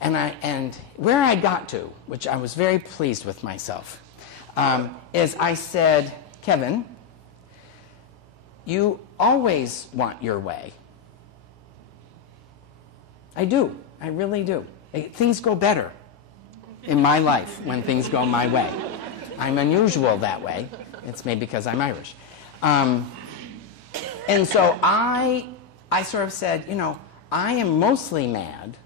And where I got to, which I was very pleased with myself, is I said, Kevin, you always want your way. I do. I really do. Things go better in my life when things go my way. I'm unusual that way. It's maybe because I'm Irish. And so I sort of said, I am mostly mad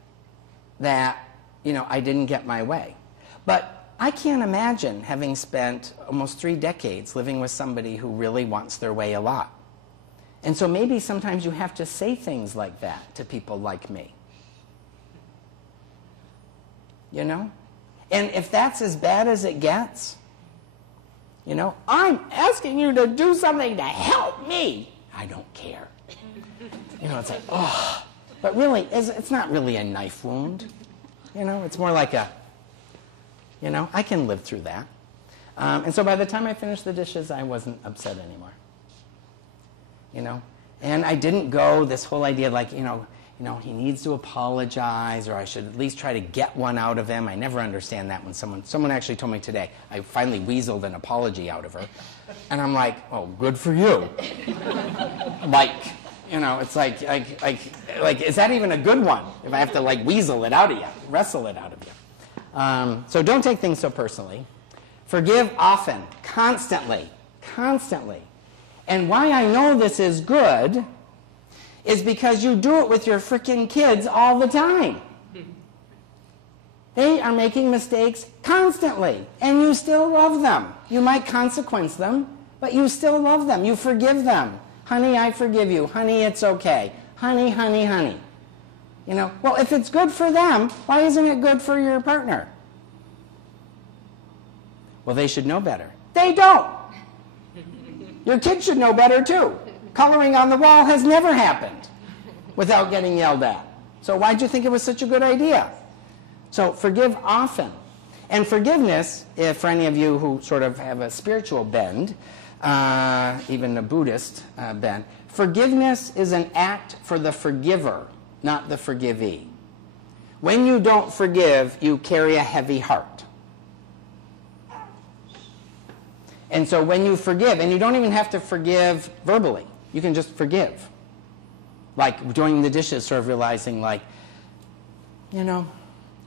that, I didn't get my way. But I can't imagine having spent almost 3 decades living with somebody who really wants their way a lot. And so maybe sometimes you have to say things like that to people like me. And if that's as bad as it gets, I'm asking you to do something to help me. I don't care. It's like, oh. But really, it's not really a knife wound. It's more like a, I can live through that. And so by the time I finished the dishes, I wasn't upset anymore. And I didn't go this whole idea like, he needs to apologize, or I should at least try to get one out of him. I never understand that when someone actually told me today, I finally weaseled an apology out of her. And I'm like, oh, good for you. It's like, is that even a good one? If I have to weasel it out of you, wrestle it out of you. So don't take things so personally. Forgive often, constantly. And why I know this is good is because you do it with your freaking kids all the time. They are making mistakes constantly, and you still love them. You might consequence them, but you still love them. You forgive them. Honey, I forgive you. Honey, it's okay. Honey. Well, if it's good for them, why isn't it good for your partner? Well, they should know better. They don't. Your kids should know better, too. Coloring on the wall has never happened without getting yelled at. So why'd you think it was such a good idea? So forgive often. And forgiveness, if for any of you who sort of have a spiritual bend, even a Buddhist bend, forgiveness is an act for the forgiver, not the forgivee. When you don't forgive, you carry a heavy heart. And so when you forgive, and you don't even have to forgive verbally, you can just forgive. Like doing the dishes, sort of realizing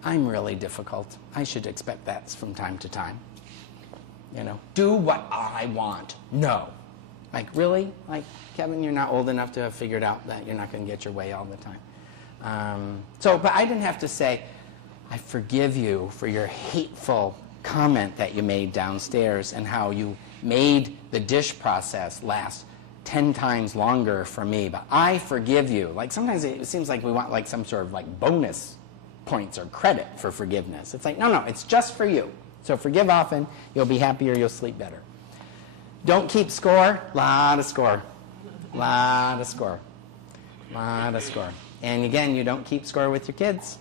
I'm really difficult. I should expect that from time to time. Do what I want. No. Really? Kevin, you're not old enough to have figured out that you're not going to get your way all the time. But I didn't have to say, I forgive you for your hateful comment that you made downstairs and how you made the dish process last 10 times longer for me, but I forgive you. Sometimes it seems like we want some sort of bonus points or credit for forgiveness. It's no, it's just for you. So forgive often, you'll be happier, you'll sleep better. Don't keep score, lot of score. And again, you don't keep score with your kids.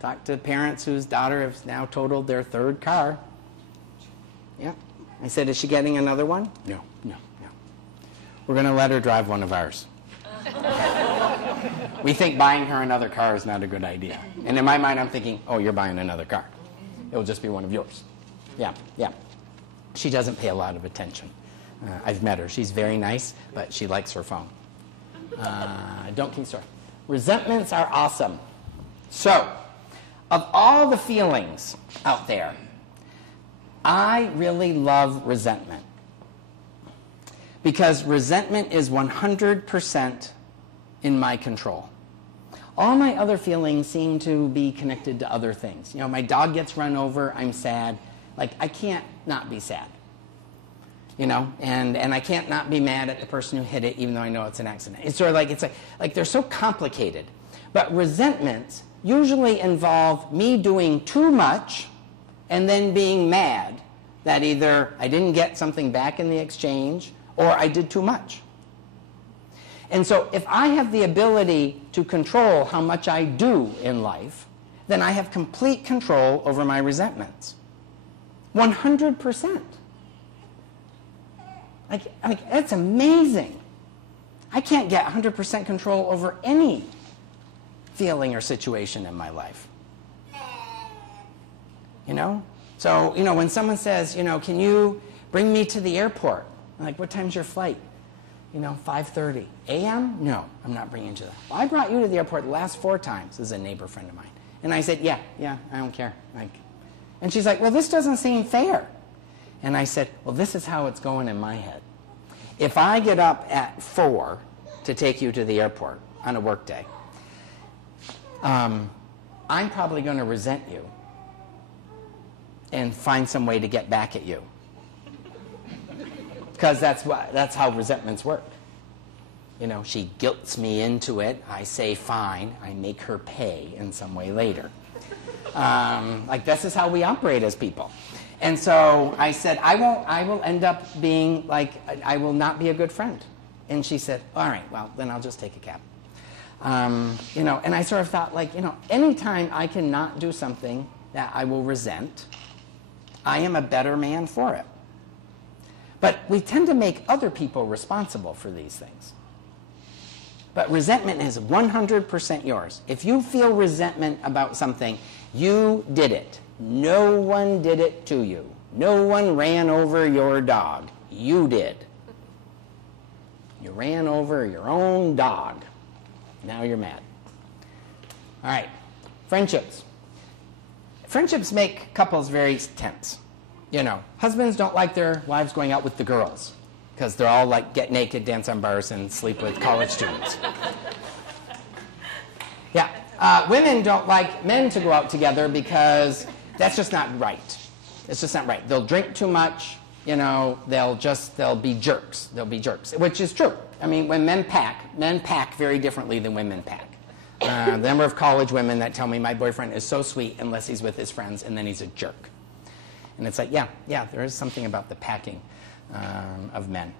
Talk to parents whose daughter has now totaled their 3rd car. Yeah. I said, is she getting another one? No. We're going to let her drive one of ours. We think buying her another car is not a good idea. And in my mind, I'm thinking, oh, you're buying another car. It will just be one of yours. Yeah. She doesn't pay a lot of attention. I've met her. She's very nice, but she likes her phone. Don't keep score. Resentments are awesome. So, of all the feelings out there, I really love resentment. Because resentment is 100% in my control. All my other feelings seem to be connected to other things. My dog gets run over, I'm sad. I can't not be sad. And I can't not be mad at the person who hit it, even though I know it's an accident. It's sort of like they're so complicated. But resentments usually involve me doing too much and then being mad that either I didn't get something back in the exchange or I did too much. And so if I have the ability to control how much I do in life, then I have complete control over my resentments. 100%. Like, that's amazing. I can't get 100% control over any feeling or situation in my life. You know? So, you know, when someone says, you know, can you bring me to the airport? I'm like, what time's your flight? You know, 5:30 a.m.? No, I'm not bringing you to that. Well, I brought you to the airport the last 4 times. This is a neighbor friend of mine. And I said, yeah, I don't care. And she's like, well, this doesn't seem fair. And I said, well, this is how it's going in my head. If I get up at 4 to take you to the airport on a work day, I'm probably going to resent you and find some way to get back at you. Because that's how resentments work. You know, she guilts me into it. I say fine. I make her pay in some way later. Like, this is how we operate as people. And so I said, I will end up being like, I will not be a good friend. And she said, all right, well, then I'll just take a cab. You know, and I sort of thought, like, you know, anytime I cannot do something that I will resent, I am a better man for it. But we tend to make other people responsible for these things. But resentment is 100% yours. If you feel resentment about something, you did it. No one did it to you. No one ran over your dog. You did. You ran over your own dog. Now you're mad. All right, friendships. Friendships make couples very tense. You know, husbands don't like their wives going out with the girls because they're all like get naked, dance on bars, and sleep with college students. Yeah, women don't like men to go out together because that's just not right. It's just not right. They'll drink too much. You know, they'll be jerks. They'll be jerks, which is true. I mean, when men pack very differently than women pack. The number of college women that tell me my boyfriend is so sweet unless he's with his friends, and then he's a jerk. And it's like, yeah, there is something about the packing of men.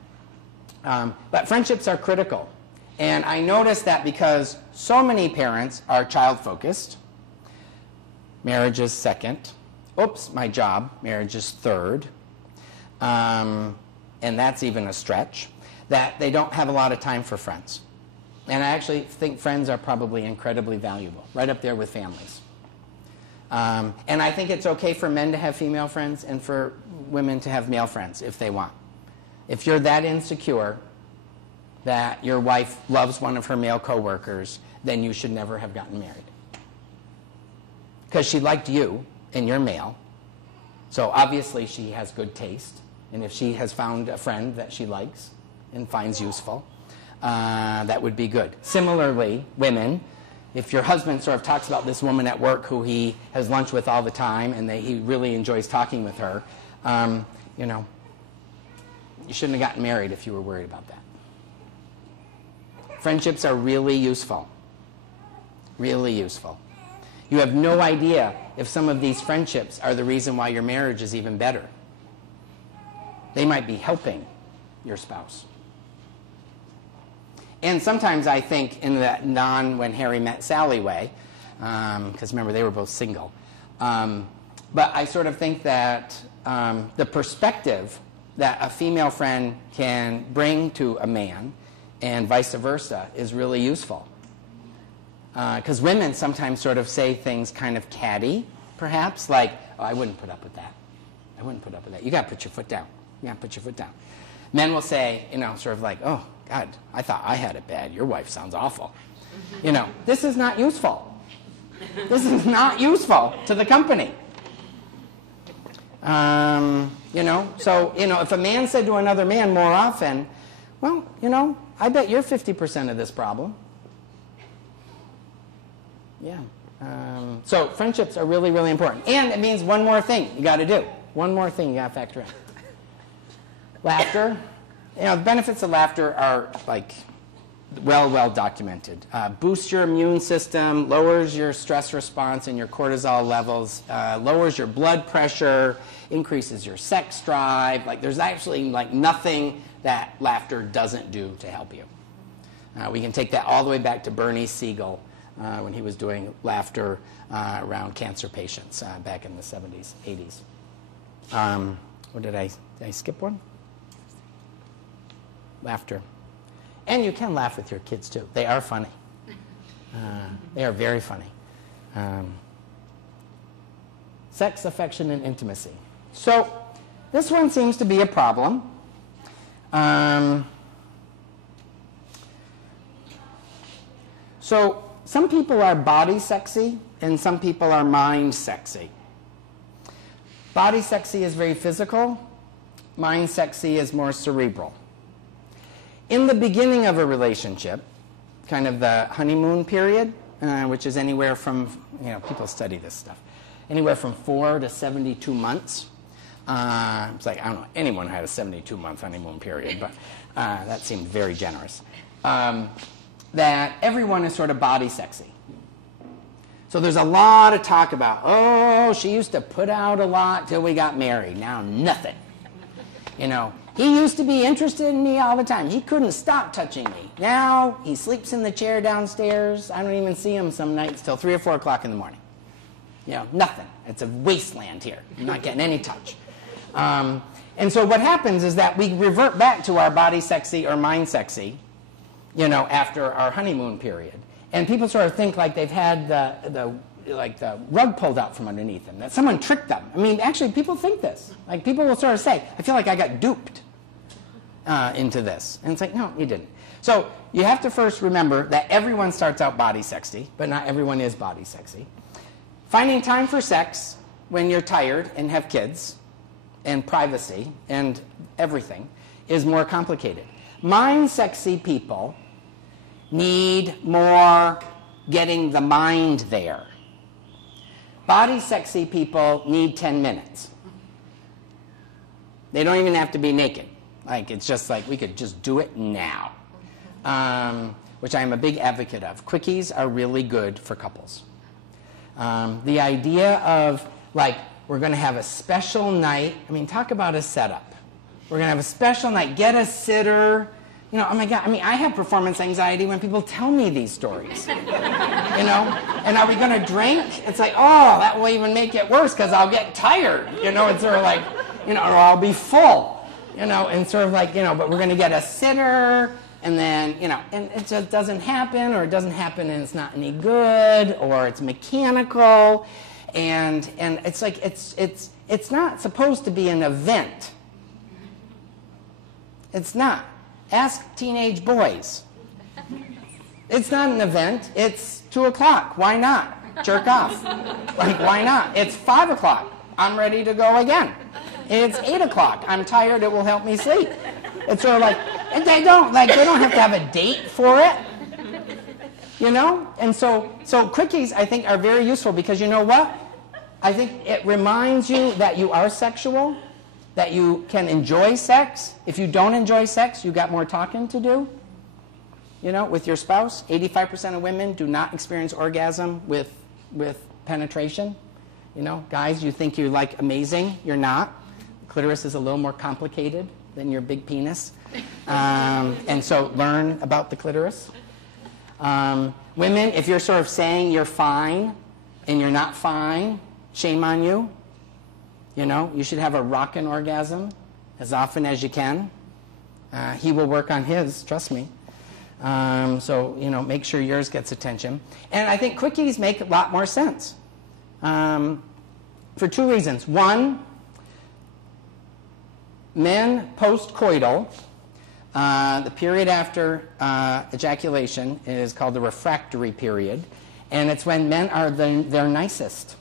But friendships are critical. And I noticed that because so many parents are child-focused. Marriage is second. Oops, my job. Marriage is third. And that's even a stretch. That they don't have a lot of time for friends. And I actually think friends are probably incredibly valuable, right up there with families. And I think it's okay for men to have female friends and for women to have male friends if they want. If you're that insecure that your wife loves one of her male coworkers, then you should never have gotten married. Because she liked you and you're male, so obviously she has good taste. And if she has found a friend that she likes and finds useful, that would be good. Similarly, women, if your husband sort of talks about this woman at work who he has lunch with all the time and he really enjoys talking with her, you know, you shouldn't have gotten married if you were worried about that. Friendships are really useful. Really useful. You have no idea if some of these friendships are the reason why your marriage is even better. They might be helping your spouse. And sometimes I think in that when Harry met Sally way, because remember they were both single, but I sort of think that the perspective that a female friend can bring to a man and vice versa is really useful. Because women sometimes sort of say things kind of catty, perhaps, like, oh, I wouldn't put up with that. I wouldn't put up with that. You got to put your foot down. You got to put your foot down. Men will say, you know, sort of like, oh, God, I thought I had it bad. Your wife sounds awful. You know, this is not useful. This is not useful to the company. You know, so, you know, if a man said to another man more often, well, you know, I bet you're 50% of this problem. Yeah. So friendships are really, really important. And it means one more thing you got to do. One more thing you got to factor in. Laughter. You know, the benefits of laughter are, like, well documented. Boosts your immune system, lowers your stress response and your cortisol levels, lowers your blood pressure, increases your sex drive. Like, there's actually like nothing that laughter doesn't do to help you. We can take that all the way back to Bernie Siegel when he was doing laughter around cancer patients back in the 70s, 80s. What did I skip one? Laughter. And you can laugh with your kids, too. They are funny. They are very funny. Sex, affection, and intimacy. So this one seems to be a problem. So some people are body sexy, and some people are mind sexy. Body sexy is very physical. Mind sexy is more cerebral. In the beginning of a relationship, kind of the honeymoon period, which is anywhere from, people study this stuff, anywhere from 4 to 72 months. It's like, I don't know, anyone had a 72-month honeymoon period, but that seemed very generous. That everyone is sort of body sexy. So there's a lot of talk about, oh, she used to put out a lot till we got married. Now nothing. He used to be interested in me all the time. He couldn't stop touching me. Now he sleeps in the chair downstairs. I don't even see him some nights till 3 or 4 o'clock in the morning. Nothing. It's a wasteland here. I'm not getting any touch. And so what happens is that we revert back to our body sexy or mind sexy, after our honeymoon period. And people sort of think like they've had the rug pulled out from underneath them, that someone tricked them. I mean, actually, people think this. Like, people will sort of say, I feel like I got duped into this. And it's like, no, you didn't. So you have to first remember that everyone starts out body sexy, but not everyone is body sexy. Finding time for sex when you're tired and have kids and privacy and everything is more complicated. Mind sexy people need more getting the mind there. Body sexy people need 10 minutes. They don't even have to be naked. Like, it's just like, we could just do it now. Which I am a big advocate of. Quickies are really good for couples. The idea of, like, we're going to have a special night. I mean, talk about a setup. We're going to have a special night. Get a sitter. Oh my God. I mean, I have performance anxiety when people tell me these stories. And are we going to drink? It's like, oh, that will even make it worse because I'll get tired. It's sort of like, or I'll be full. And sort of like, but we're going to get a sitter. And then, and it just doesn't happen, or it doesn't happen and it's not any good, or it's mechanical. And it's like, it's not supposed to be an event. It's not. Ask teenage boys. It's not an event. It's 2 o'clock. Why not? Jerk off. Like, why not? It's 5 o'clock. I'm ready to go again. It's 8 o'clock. I'm tired. It will help me sleep. It's sort of like, and they don't have to have a date for it. And so quickies, I think, are very useful because you know what? I think it reminds you that you are sexual, that you can enjoy sex. If you don't enjoy sex, you got more talking to do. With your spouse. 85% of women do not experience orgasm with penetration. Guys, you think you're like amazing. You're not. Clitoris is a little more complicated than your big penis. And so learn about the clitoris. Women, if you're sort of saying you're fine and you're not fine, shame on you. You should have a rockin' orgasm as often as you can. He will work on his, trust me. So, make sure yours gets attention. And I think quickies make a lot more sense for 2 reasons. One, men post-coital, the period after ejaculation is called the refractory period, and it's when men are their nicest.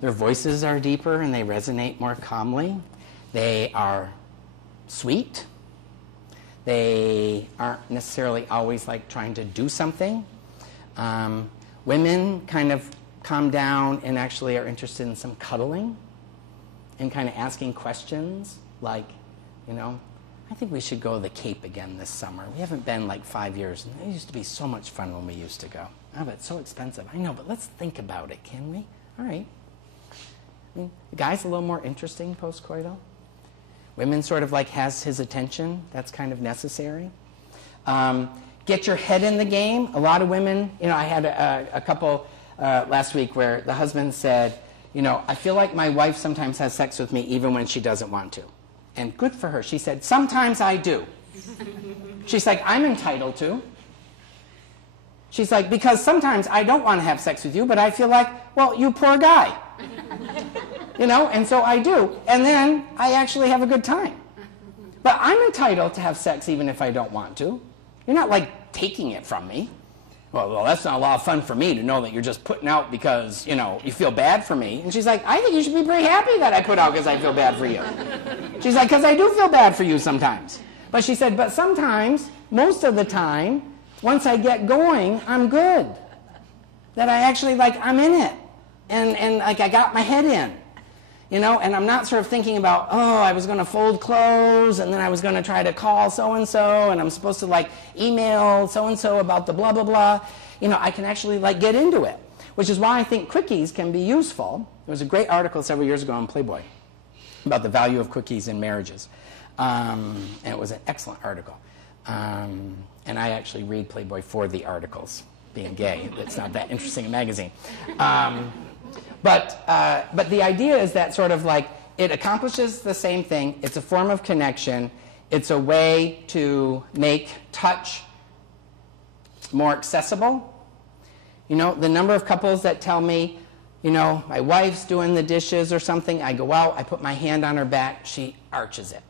Their voices are deeper and they resonate more calmly. They are sweet. They aren't necessarily always like trying to do something. Women kind of calm down and actually are interested in some cuddling and kind of asking questions like, I think we should go to the Cape again this summer. We haven't been like 5 years. And it used to be so much fun when we used to go. Oh, but it's so expensive. I know, but let's think about it, can we? All right. I mean, the guy's a little more interesting post-coital. Women sort of like has his attention. That's kind of necessary. Get your head in the game. A lot of women, I had a couple last week where the husband said, I feel like my wife sometimes has sex with me even when she doesn't want to. And good for her. She said, sometimes I do. She's like, I'm entitled to. She's like, because sometimes I don't want to have sex with you, but I feel like, well, you poor guy. And so I do. And then I actually have a good time. But I'm entitled to have sex even if I don't want to. You're not like taking it from me. Well, that's not a lot of fun for me to know that you're just putting out because, you feel bad for me. And she's like, I think you should be pretty happy that I put out because I feel bad for you. She's like, because I do feel bad for you sometimes. But she said, but sometimes, most of the time, once I get going, I'm good. That I actually, I'm in it. And I got my head in. And I'm not sort of thinking about, I was going to fold clothes, and then I was going to try to call so-and-so, and I'm supposed to, email so-and-so about the blah, blah, blah. I can actually, get into it, which is why I think quickies can be useful. There was a great article several years ago on Playboy about the value of quickies in marriages, and it was an excellent article. And I actually read Playboy for the articles, being gay. It's not that interesting a magazine. But the idea is that sort of it accomplishes the same thing. It's a form of connection. It's a way to make touch more accessible. The number of couples that tell me, my wife's doing the dishes or something. I go out, I put my hand on her back, she arches it.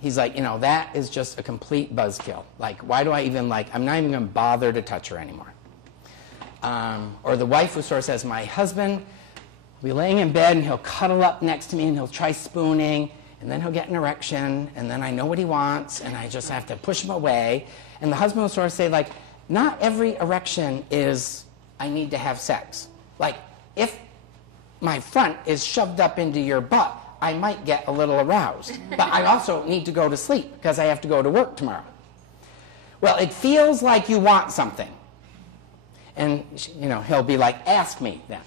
He's like, that is just a complete buzzkill. Why do I even I'm not even going to bother to touch her anymore. Or the wife who sort of says, my husband will be laying in bed and he'll cuddle up next to me and he'll try spooning and then he'll get an erection and then I know what he wants and I just have to push him away. And the husband will sort of say, not every erection is I need to have sex. If my front is shoved up into your butt, I might get a little aroused. But I also need to go to sleep because I have to go to work tomorrow. Well, it feels like you want something. And, he'll be like, ask me then.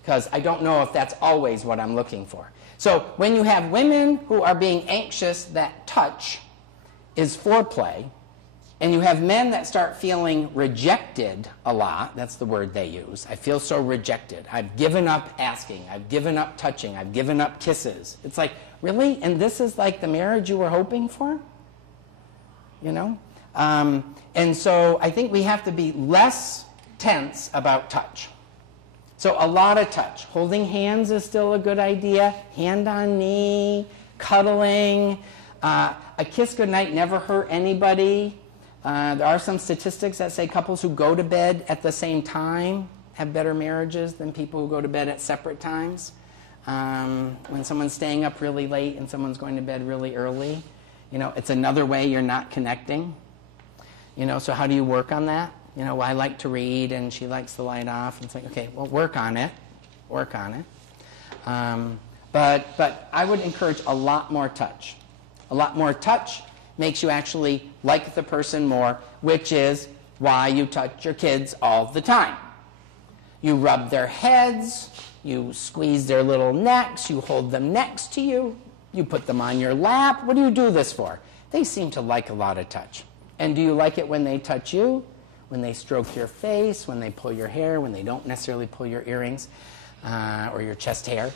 Because I don't know if that's always what I'm looking for. So when you have women who are being anxious that touch is foreplay, and you have men that start feeling rejected a lot, that's the word they use. I feel so rejected. I've given up asking. I've given up touching. I've given up kisses. It's like, really? And this is the marriage you were hoping for? And so I think we have to be less tense about touch. So a lot of touch. Holding hands is still a good idea. Hand on knee, cuddling. A kiss goodnight never hurt anybody. There are some statistics that say couples who go to bed at the same time have better marriages than people who go to bed at separate times. When someone's staying up really late and someone's going to bed really early, it's another way you're not connecting. So how do you work on that? Well, I like to read and she likes the light off. And it's like, okay, well, work on it. Work on it. But I would encourage a lot more touch. A lot more touch makes you actually like the person more, which is why you touch your kids all the time. You rub their heads, you squeeze their little necks, you hold them next to you, you put them on your lap. What do you do this for? They seem to like a lot of touch. And do you like it when they touch you? When they stroke your face, when they pull your hair, when they don't necessarily pull your earrings or your chest hair?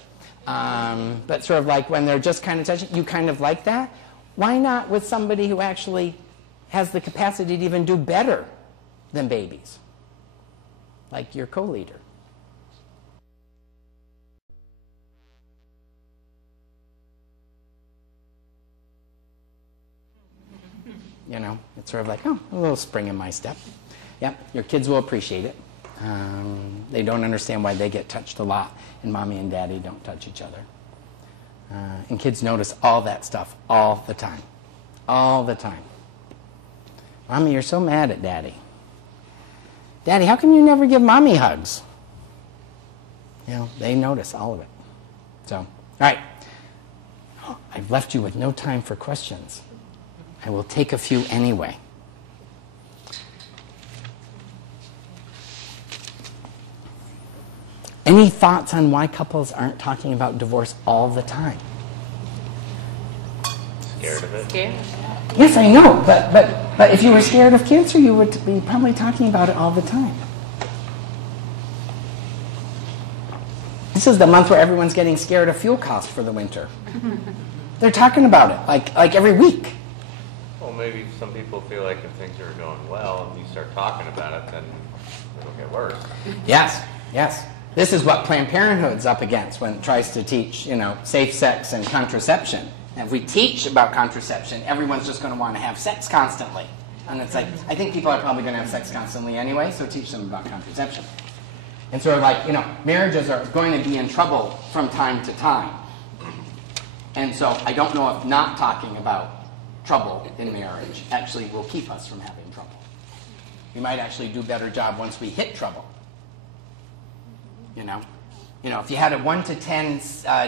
But sort of when they're just kind of touching, you kind of like that? Why not with somebody who actually has the capacity to even do better than babies? Like your co-leader. It's sort of a little spring in my step. Yeah, your kids will appreciate it. They don't understand why they get touched a lot and mommy and daddy don't touch each other. And kids notice all that stuff all the time. All the time. Mommy, you're so mad at daddy. Daddy, how come you never give mommy hugs? They notice all of it. So, all right. I've left you with no time for questions. I will take a few anyway. Any thoughts on why couples aren't talking about divorce all the time? Scared of it? Scared? Yes, I know, but if you were scared of cancer, you would be probably talking about it all the time. This is the month where everyone's getting scared of fuel costs for the winter. They're talking about it like every week. Well, maybe some people feel like if things are going well and you start talking about it, then it'll get worse. Yes, yes. This is what Planned Parenthood's up against when it tries to teach, safe sex and contraception. And if we teach about contraception, everyone's just going to want to have sex constantly. And it's like, I think people are probably going to have sex constantly anyway, so teach them about contraception. And sort of like, marriages are going to be in trouble from time to time. And so I don't know if not talking about trouble in marriage actually will keep us from having trouble. We might actually do a better job once we hit trouble. If you had a 1 to 10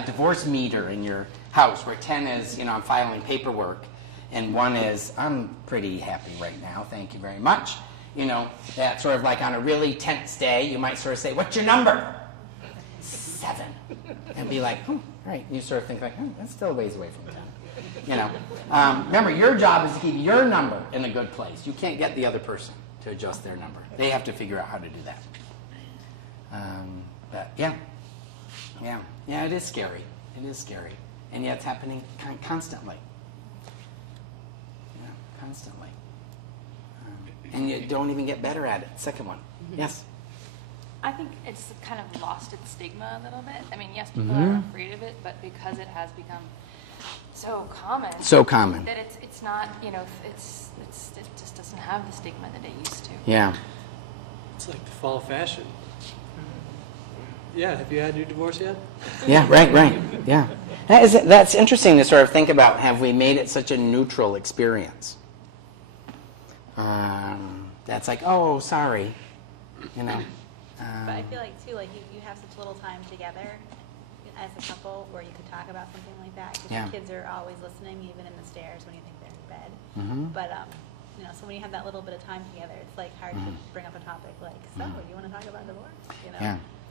divorce meter in your house, where 10 is, I'm filing paperwork, and 1 is, I'm pretty happy right now, thank you very much. That sort of like on a really tense day, you might sort of say, what's your number? 7. And be like, right. And you sort of think like, that's still a ways away from 10. Remember, your job is to keep your number in a good place. You can't get the other person to adjust their number. They have to figure out how to do that. But yeah, it is scary. It is scary. And yet it's happening constantly. Yeah, constantly. And you don't even get better at it. Second one. Yes? I think it's kind of lost its stigma a little bit. I mean, yes, people are afraid of it, but because it has become so common. So common. That it's not, it just doesn't have the stigma that it used to. Yeah. It's like the fall of fashion. Yeah, have you had your divorce yet? Yeah, right, yeah. That's interesting to sort of think about, have we made it such a neutral experience? That's like, oh, sorry, But I feel like, too, like you have such little time together as a couple where you could talk about something like that. Because your kids are always listening, even in the stairs when you think they're in bed. But, so when you have that little bit of time together, it's like hard to bring up a topic like, so, do you want to talk about divorce?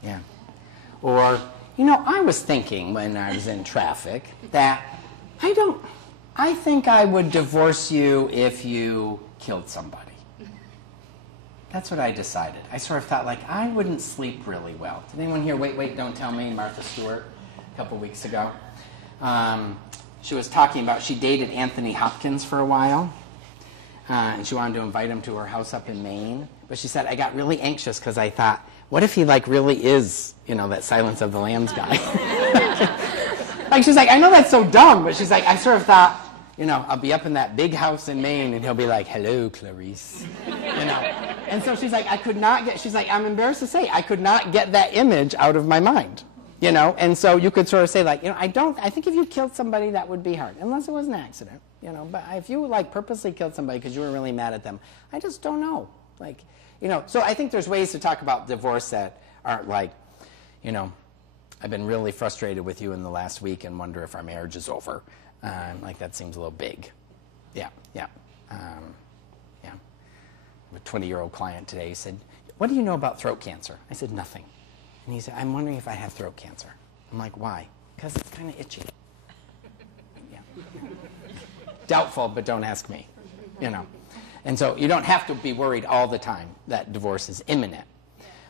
Yeah. Or, I was thinking when I was in traffic that I think I would divorce you if you killed somebody. That's what I decided. I sort of thought, like, I wouldn't sleep really well. Did anyone hear Wait, Don't Tell Me, Martha Stewart, a couple weeks ago? She was talking about, she dated Anthony Hopkins for a while, and she wanted to invite him to her house up in Maine. But she said, I got really anxious because I thought, what if he, really is, that Silence of the Lambs guy? She's like, I know that's so dumb, but she's like, I sort of thought, I'll be up in that big house in Maine, and he'll be like, hello, Clarice. And so she's like, I'm embarrassed to say, I could not get that image out of my mind. And so you could sort of say, I think if you killed somebody, that would be hard, unless it was an accident, But if you, purposely killed somebody because you were really mad at them, I just don't know. So I think there's ways to talk about divorce that aren't I've been really frustrated with you in the last week and wonder if our marriage is over. That seems a little big. Yeah. A 20-year-old client today said, what do you know about throat cancer? I said, nothing. And he said, I'm wondering if I have throat cancer. I'm like, why? Because it's kind of itchy. Yeah. Doubtful, but don't ask me. And so you don't have to be worried all the time that divorce is imminent.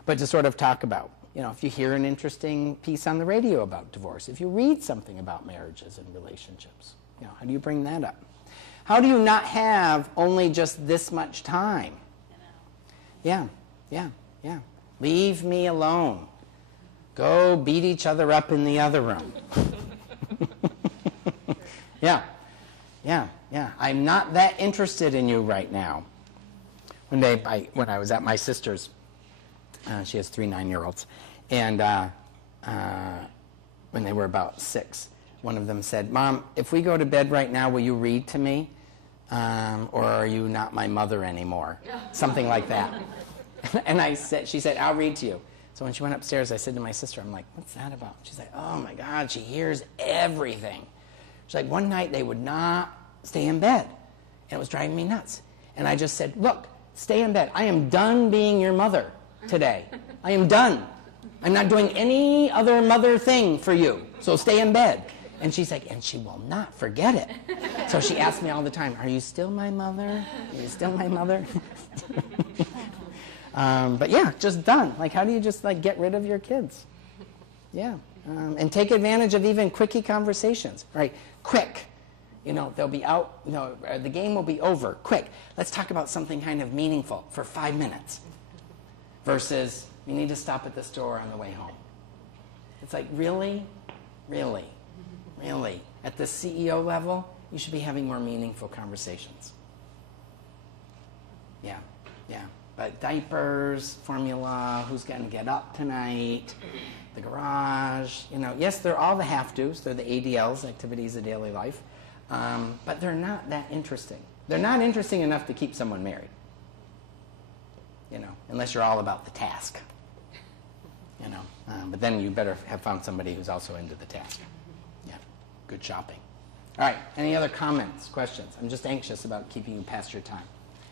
But to sort of talk about, if you hear an interesting piece on the radio about divorce, if you read something about marriages and relationships, how do you bring that up? How do you not have only just this much time? Yeah. Leave me alone. Go beat each other up in the other room. Yeah. I'm not that interested in you right now. One day, when I was at my sister's, she has 3 9-year-olds, and when they were about 6, one of them said, Mom, if we go to bed right now, will you read to me? Or are you not my mother anymore? Something like that. And she said, I'll read to you. So when she went upstairs, I said to my sister, I'm like, what's that about? She's like, oh my God, she hears everything. She's like, one night they would not stay in bed. And it was driving me nuts. And I just said, look, stay in bed. I am done being your mother today. I am done. I'm not doing any other mother thing for you. So stay in bed. And she's like, and she will not forget it. So she asks me all the time, are you still my mother? Are you still my mother? But yeah, just done. Like, how do you just like get rid of your kids? Yeah. And take advantage of even quickie conversations, right? Quick. You know, they'll be out, you know, the game will be over. Quick. Let's talk about something kind of meaningful for 5 minutes. Versus, you need to stop at the store on the way home. It's like, really? Really? Really? At the CEO level, you should be having more meaningful conversations. Yeah, yeah. But diapers, formula, who's going to get up tonight, the garage, you know, yes, they're all the have-tos. They're the ADLs, activities of daily life. But they're not that interesting. They're not interesting enough to keep someone married. You know, unless you're all about the task. You know, but then you better have found somebody who's also into the task. Yeah, good shopping. All right, any other comments, questions? I'm just anxious about keeping you past your time.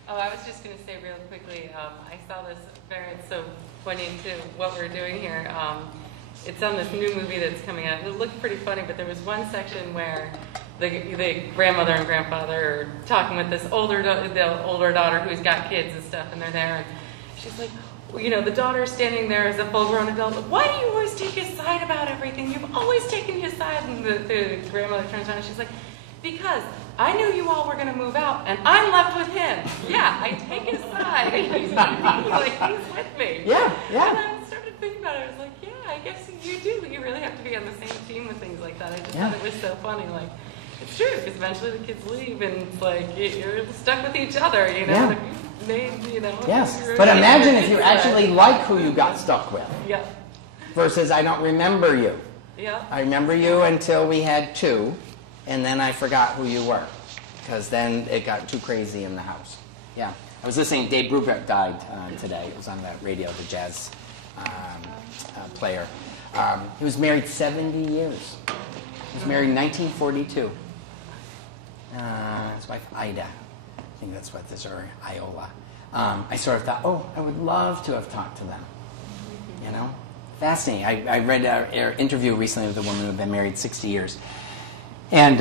Oh, I was just going to say real quickly, I saw this variant so funny to what we're doing here. It's on this new movie that's coming out. It looked pretty funny, but there was one section where the grandmother and grandfather are talking with this the older daughter who's got kids and stuff, and they're there, and she's like, well, you know, the daughter's standing there as a full-grown adult. Why do you always take his side about everything? You've always taken his side. And the grandmother turns around and she's like, because I knew you all were going to move out, and I'm left with him. Yeah, I take his side. He's with me. Yeah, yeah. And I started thinking about it. I was like, yeah, I guess you do. You really have to be on the same team with things like that. I just thought it was so funny. Like, it's true, because eventually the kids leave, and it's like, you're stuck with each other, you know? Yeah. If you've made, you know. Yes, but imagine if you actually like who you got stuck with. Yeah. Versus, I don't remember you. Yeah. I remember you until we had 2, and then I forgot who you were, because then it got too crazy in the house. Yeah. I was listening, Dave Brubeck died today. It was on the radio, the jazz player. He was married 70 years. He was married in 1942. His wife, Ida. I think that's what this, or Iola. I sort of thought, oh, I would love to have talked to them. You know? Fascinating. I read an interview recently with a woman who had been married 60 years. And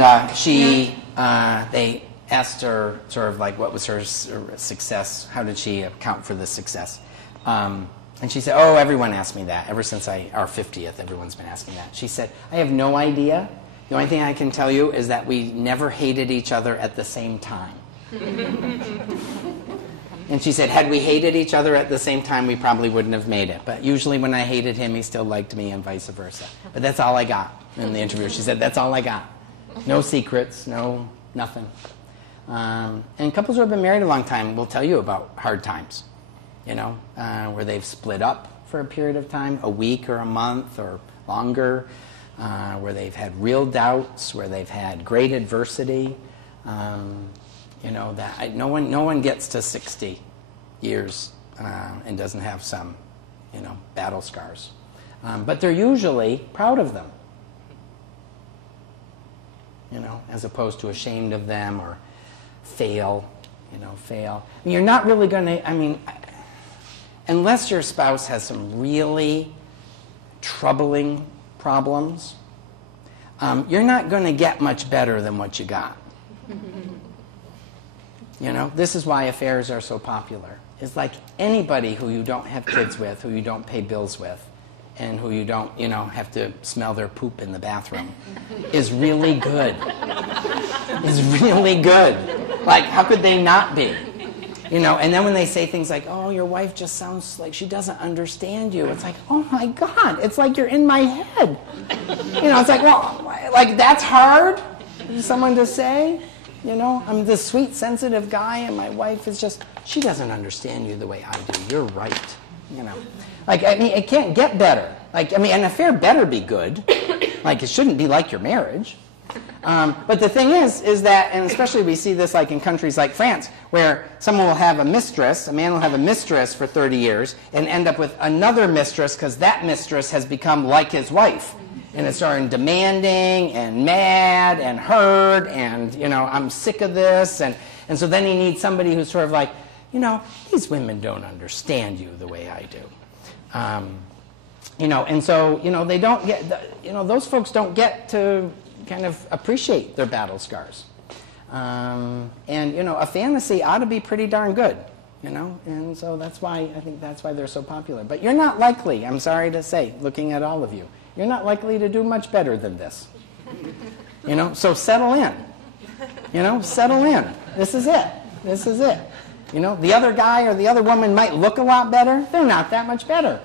they asked her sort of like what was her success, how did she account for the success? And she said, oh, everyone asked me that. Ever since our 50th, everyone's been asking that. She said, I have no idea. The only thing I can tell you is that we never hated each other at the same time. And she said, had we hated each other at the same time, we probably wouldn't have made it. But usually when I hated him, he still liked me and vice versa. But that's all I got in the interview. She said, that's all I got. No secrets, no nothing. And couples who have been married a long time will tell you about hard times, you know, where they've split up for a period of time, a week or a month or longer, where they've had real doubts, where they've had great adversity. You know, that no one gets to 60 years and doesn't have some, you know, battle scars. But they're usually proud of them, you know, as opposed to ashamed of them or fail. I mean, you're not really going to, I mean, unless your spouse has some really troubling problems, you're not going to get much better than what you got. You know, this is why affairs are so popular. It's like anybody who you don't have kids with, who you don't pay bills with, and who you don't, you know, have to smell their poop in the bathroom, is really good. Is really good. Like, how could they not be? You know, and then when they say things like, oh, your wife just sounds like she doesn't understand you, it's like, oh my God, it's like you're in my head. You know, it's like, well, like that's hard for someone to say. You know, I'm this sweet, sensitive guy, and my wife is just, she doesn't understand you the way I do. You're right. You know, like, I mean, it can't get better. Like, I mean, an affair better be good. Like, it shouldn't be like your marriage. But the thing is that, and especially we see this like in countries like France, where someone will have a mistress, a man will have a mistress for 30 years, and end up with another mistress because that mistress has become like his wife. And it started demanding and mad and hurt and, I'm sick of this. And so then he needs somebody who's sort of like, these women don't understand you the way I do. And so, they don't get, those folks don't get to kind of appreciate their battle scars. And, a fantasy ought to be pretty darn good, and so I think that's why they're so popular. But you're not likely, I'm sorry to say, looking at all of you, you're not likely to do much better than this. So settle in. Settle in. This is it. This is it. The other guy or the other woman might look a lot better. They're not that much better.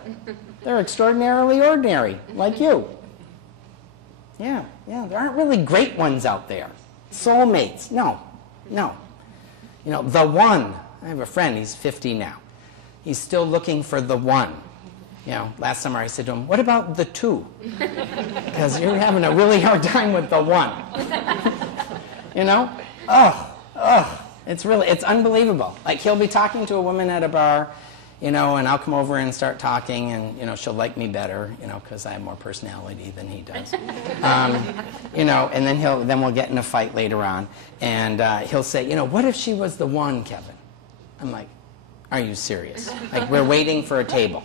They're extraordinarily ordinary, like you. Yeah, there aren't really great ones out there. Soulmates. No. The one. I have a friend, he's 50 now. He's still looking for the one. Last summer I said to him, what about the two? Because you're having a really hard time with the one. It's unbelievable. Like, he'll be talking to a woman at a bar, and I'll come over and start talking, and, she'll like me better, because I have more personality than he does. And then we'll get in a fight later on, and he'll say, what if she was the one, Kevin? I'm like, are you serious? Like, we're waiting for a table.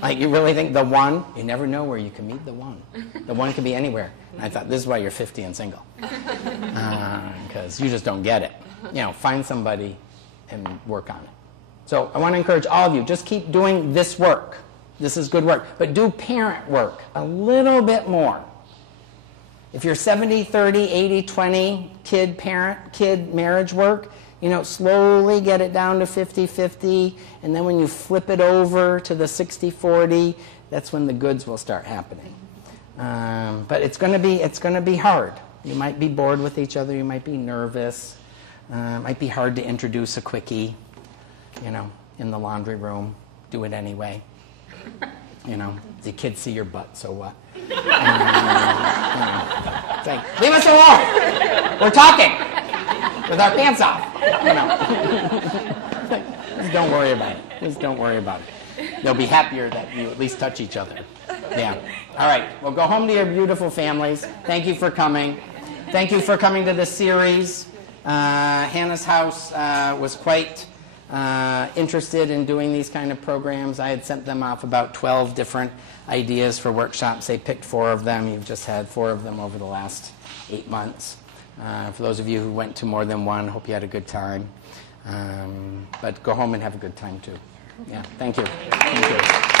Like, you really think the one? You never know where you can meet the one. The one could be anywhere. And I thought, this is why you're 50 and single. Because you just don't get it. Find somebody and work on it. So I want to encourage all of you, just keep doing this work. This is good work. But do parent work a little bit more. If you're 70, 30, 80, 20, kid marriage work, slowly get it down to 50-50, and then when you flip it over to the 60-40, that's when the goods will start happening. But it's going to be hard. You might be bored with each other. You might be nervous. It might be hard to introduce a quickie, in the laundry room. Do it anyway. The kids see your butt, so what? It's like, leave us alone. We're talking with our pants off. Just don't worry about it. Just don't worry about it. They'll be happier that you at least touch each other. Yeah. All right. Well, go home to your beautiful families. Thank you for coming. Thank you for coming to this series. Hannah's house was quite interested in doing these kind of programs. I had sent them off about 12 different ideas for workshops. They picked 4 of them. You've just had 4 of them over the last 8 months. For those of you who went to more than one, hope you had a good time. But go home and have a good time too. Yeah, thank you. Thank you.